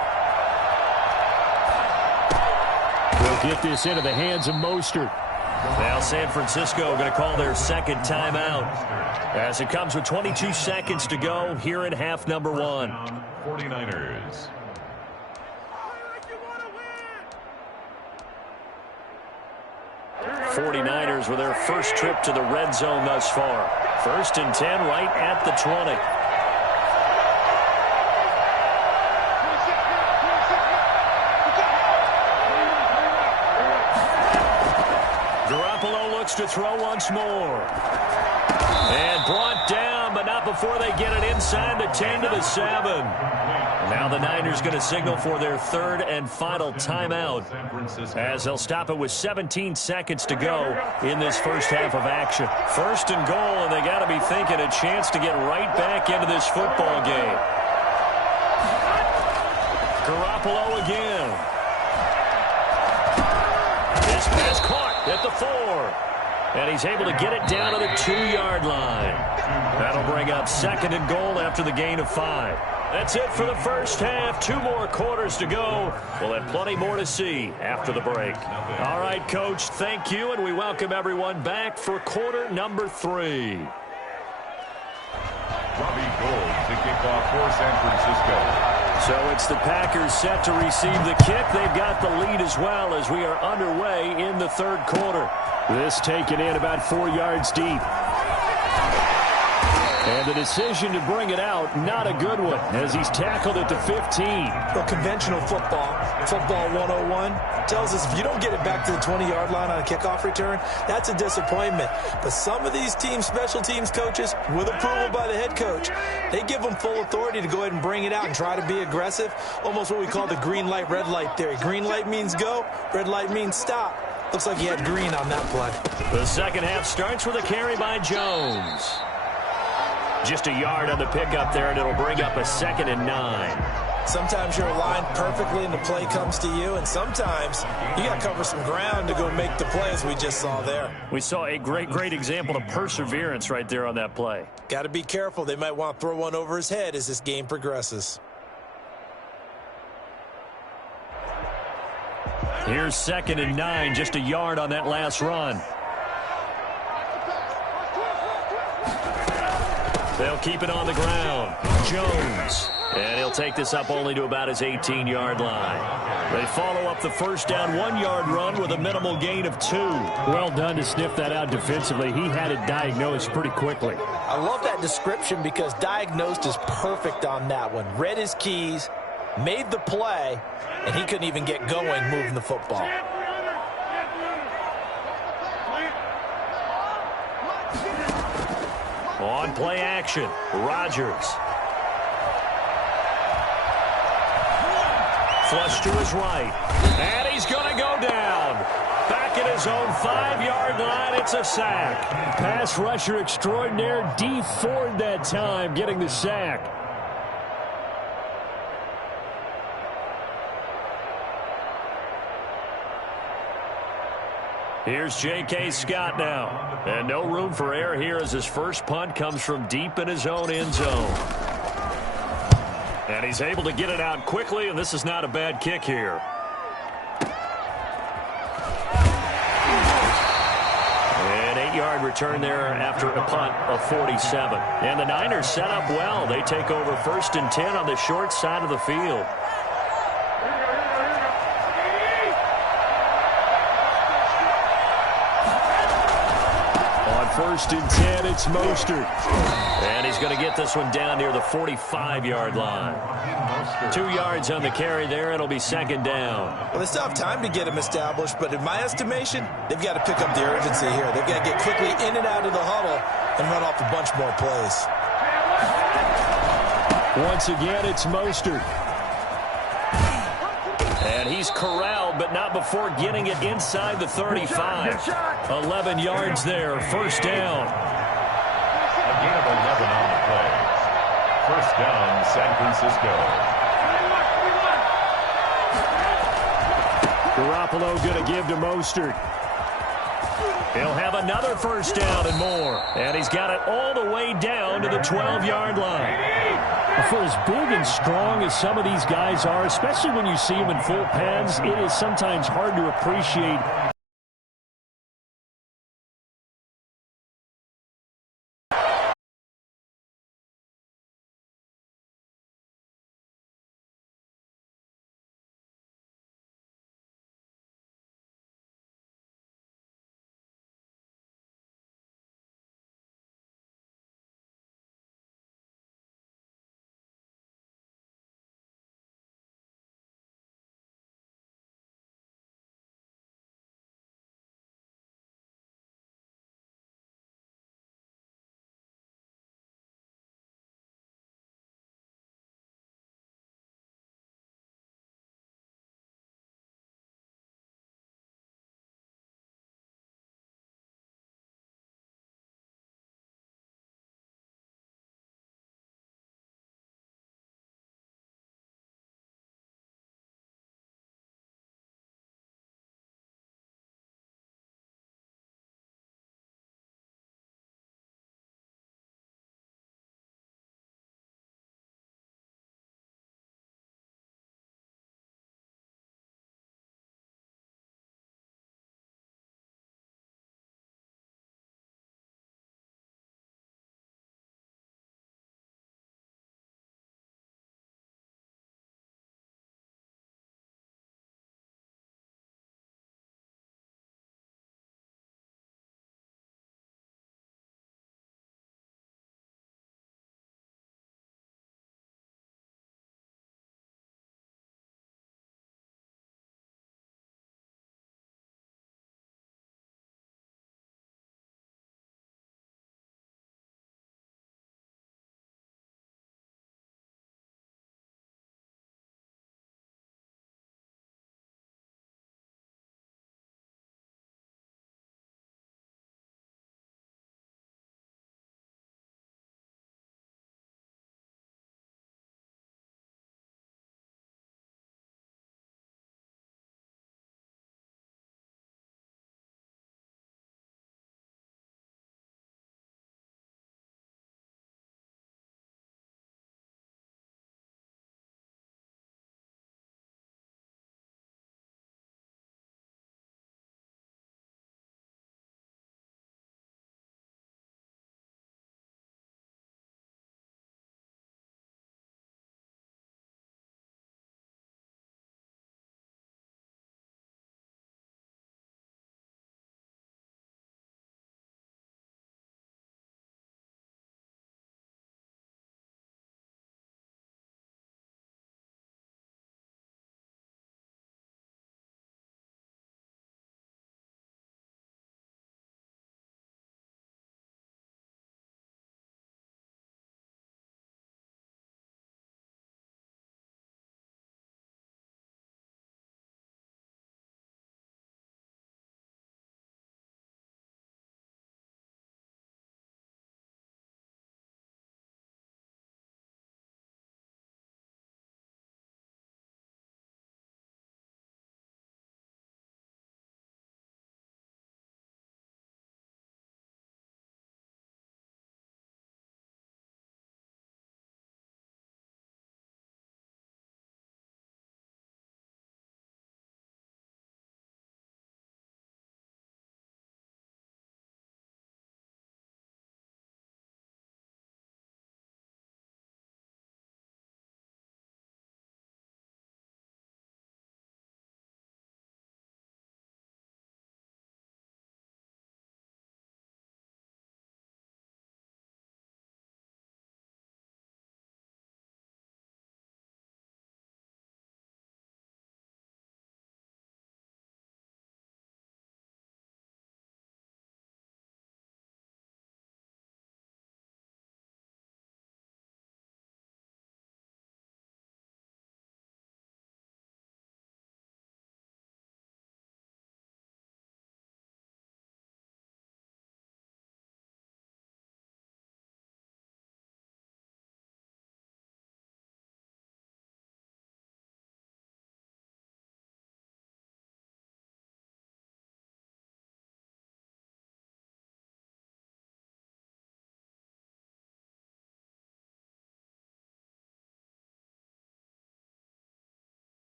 We'll get this into the hands of Mostert. Now San Francisco going to call their second timeout as it comes with 22 seconds to go here in half number 1. 49ers. '49ers with their first trip to the red zone thus far. 1st and 10 right at the 20. Garoppolo looks to throw once more. And brought down, but not before they get it inside the 10 to the 7. Now the Niners going to signal for their third and final timeout as they'll stop it with 17 seconds to go in this first half of action. 1st and goal, and they got to be thinking a chance to get right back into this football game. Garoppolo again. This pass caught at the 4. And he's able to get it down to the 2-yard line. That'll bring up 2nd and goal after the gain of 5. That's it for the first half. 2 more quarters to go. We'll have plenty more to see after the break. All right, Coach, thank you, and we welcome everyone back for quarter number 3. Robbie Gould to kick off for San Francisco. So it's the Packers set to receive the kick. They've got the lead as well as we are underway in the 3rd quarter. This taken in about 4 yards deep. And the decision to bring it out, not a good one, as he's tackled at the 15. Well, conventional football 101, tells us if you don't get it back to the 20-yard line on a kickoff return, that's a disappointment. But some of these special teams coaches, with approval by the head coach, they give them full authority to go ahead and bring it out and try to be aggressive, almost what we call the green light, red light theory. Green light means go, red light means stop. Looks like he had green on that play. The second half starts with a carry by Jones. Just a yard on the pickup there, and it'll bring up a 2nd and 9. Sometimes you're aligned perfectly and the play comes to you, and sometimes you got to cover some ground to go make the play, as we just saw there. We saw a great example of perseverance right there on that play. Got to be careful. They might want to throw one over his head as this game progresses. Here's 2nd and 9, just a yard on that last run. They'll keep it on the ground. Jones. And he'll take this up only to about his 18-yard line. They follow up the first down 1-yard run with a minimal gain of 2. Well done to sniff that out defensively. He had it diagnosed pretty quickly. I love that description because diagnosed is perfect on that one. Read his keys, made the play, and he couldn't even get going moving the football. On play action, Rodgers. Flush to his right. And he's going to go down. Back at his own 5-yard line, it's a sack. Pass rusher extraordinaire, D Ford that time, getting the sack. Here's J.K. Scott now. And no room for error here as his first punt comes from deep in his own end zone. And he's able to get it out quickly, and this is not a bad kick here. An 8-yard return there after a punt of 47. And the Niners set up well. They take over 1st and 10 on the short side of the field. First and 10, it's Mostert. And he's going to get this one down near the 45-yard line. 2 yards on the carry there. It'll be 2nd down. Well, they still have time to get him established, but in my estimation, they've got to pick up the urgency here. They've got to get quickly in and out of the huddle and run off a bunch more plays. Once again, it's Mostert. And he's corralled, but not before getting it inside the 35. 11 yards there, 1st down. A gain of 11 on the play. 1st down, San Francisco. Garoppolo going to give to Mostert. He'll have another 1st down and more. And he's got it all the way down to the 12-yard line. For as big and strong as some of these guys are, especially when you see them in full pads, it is sometimes hard to appreciate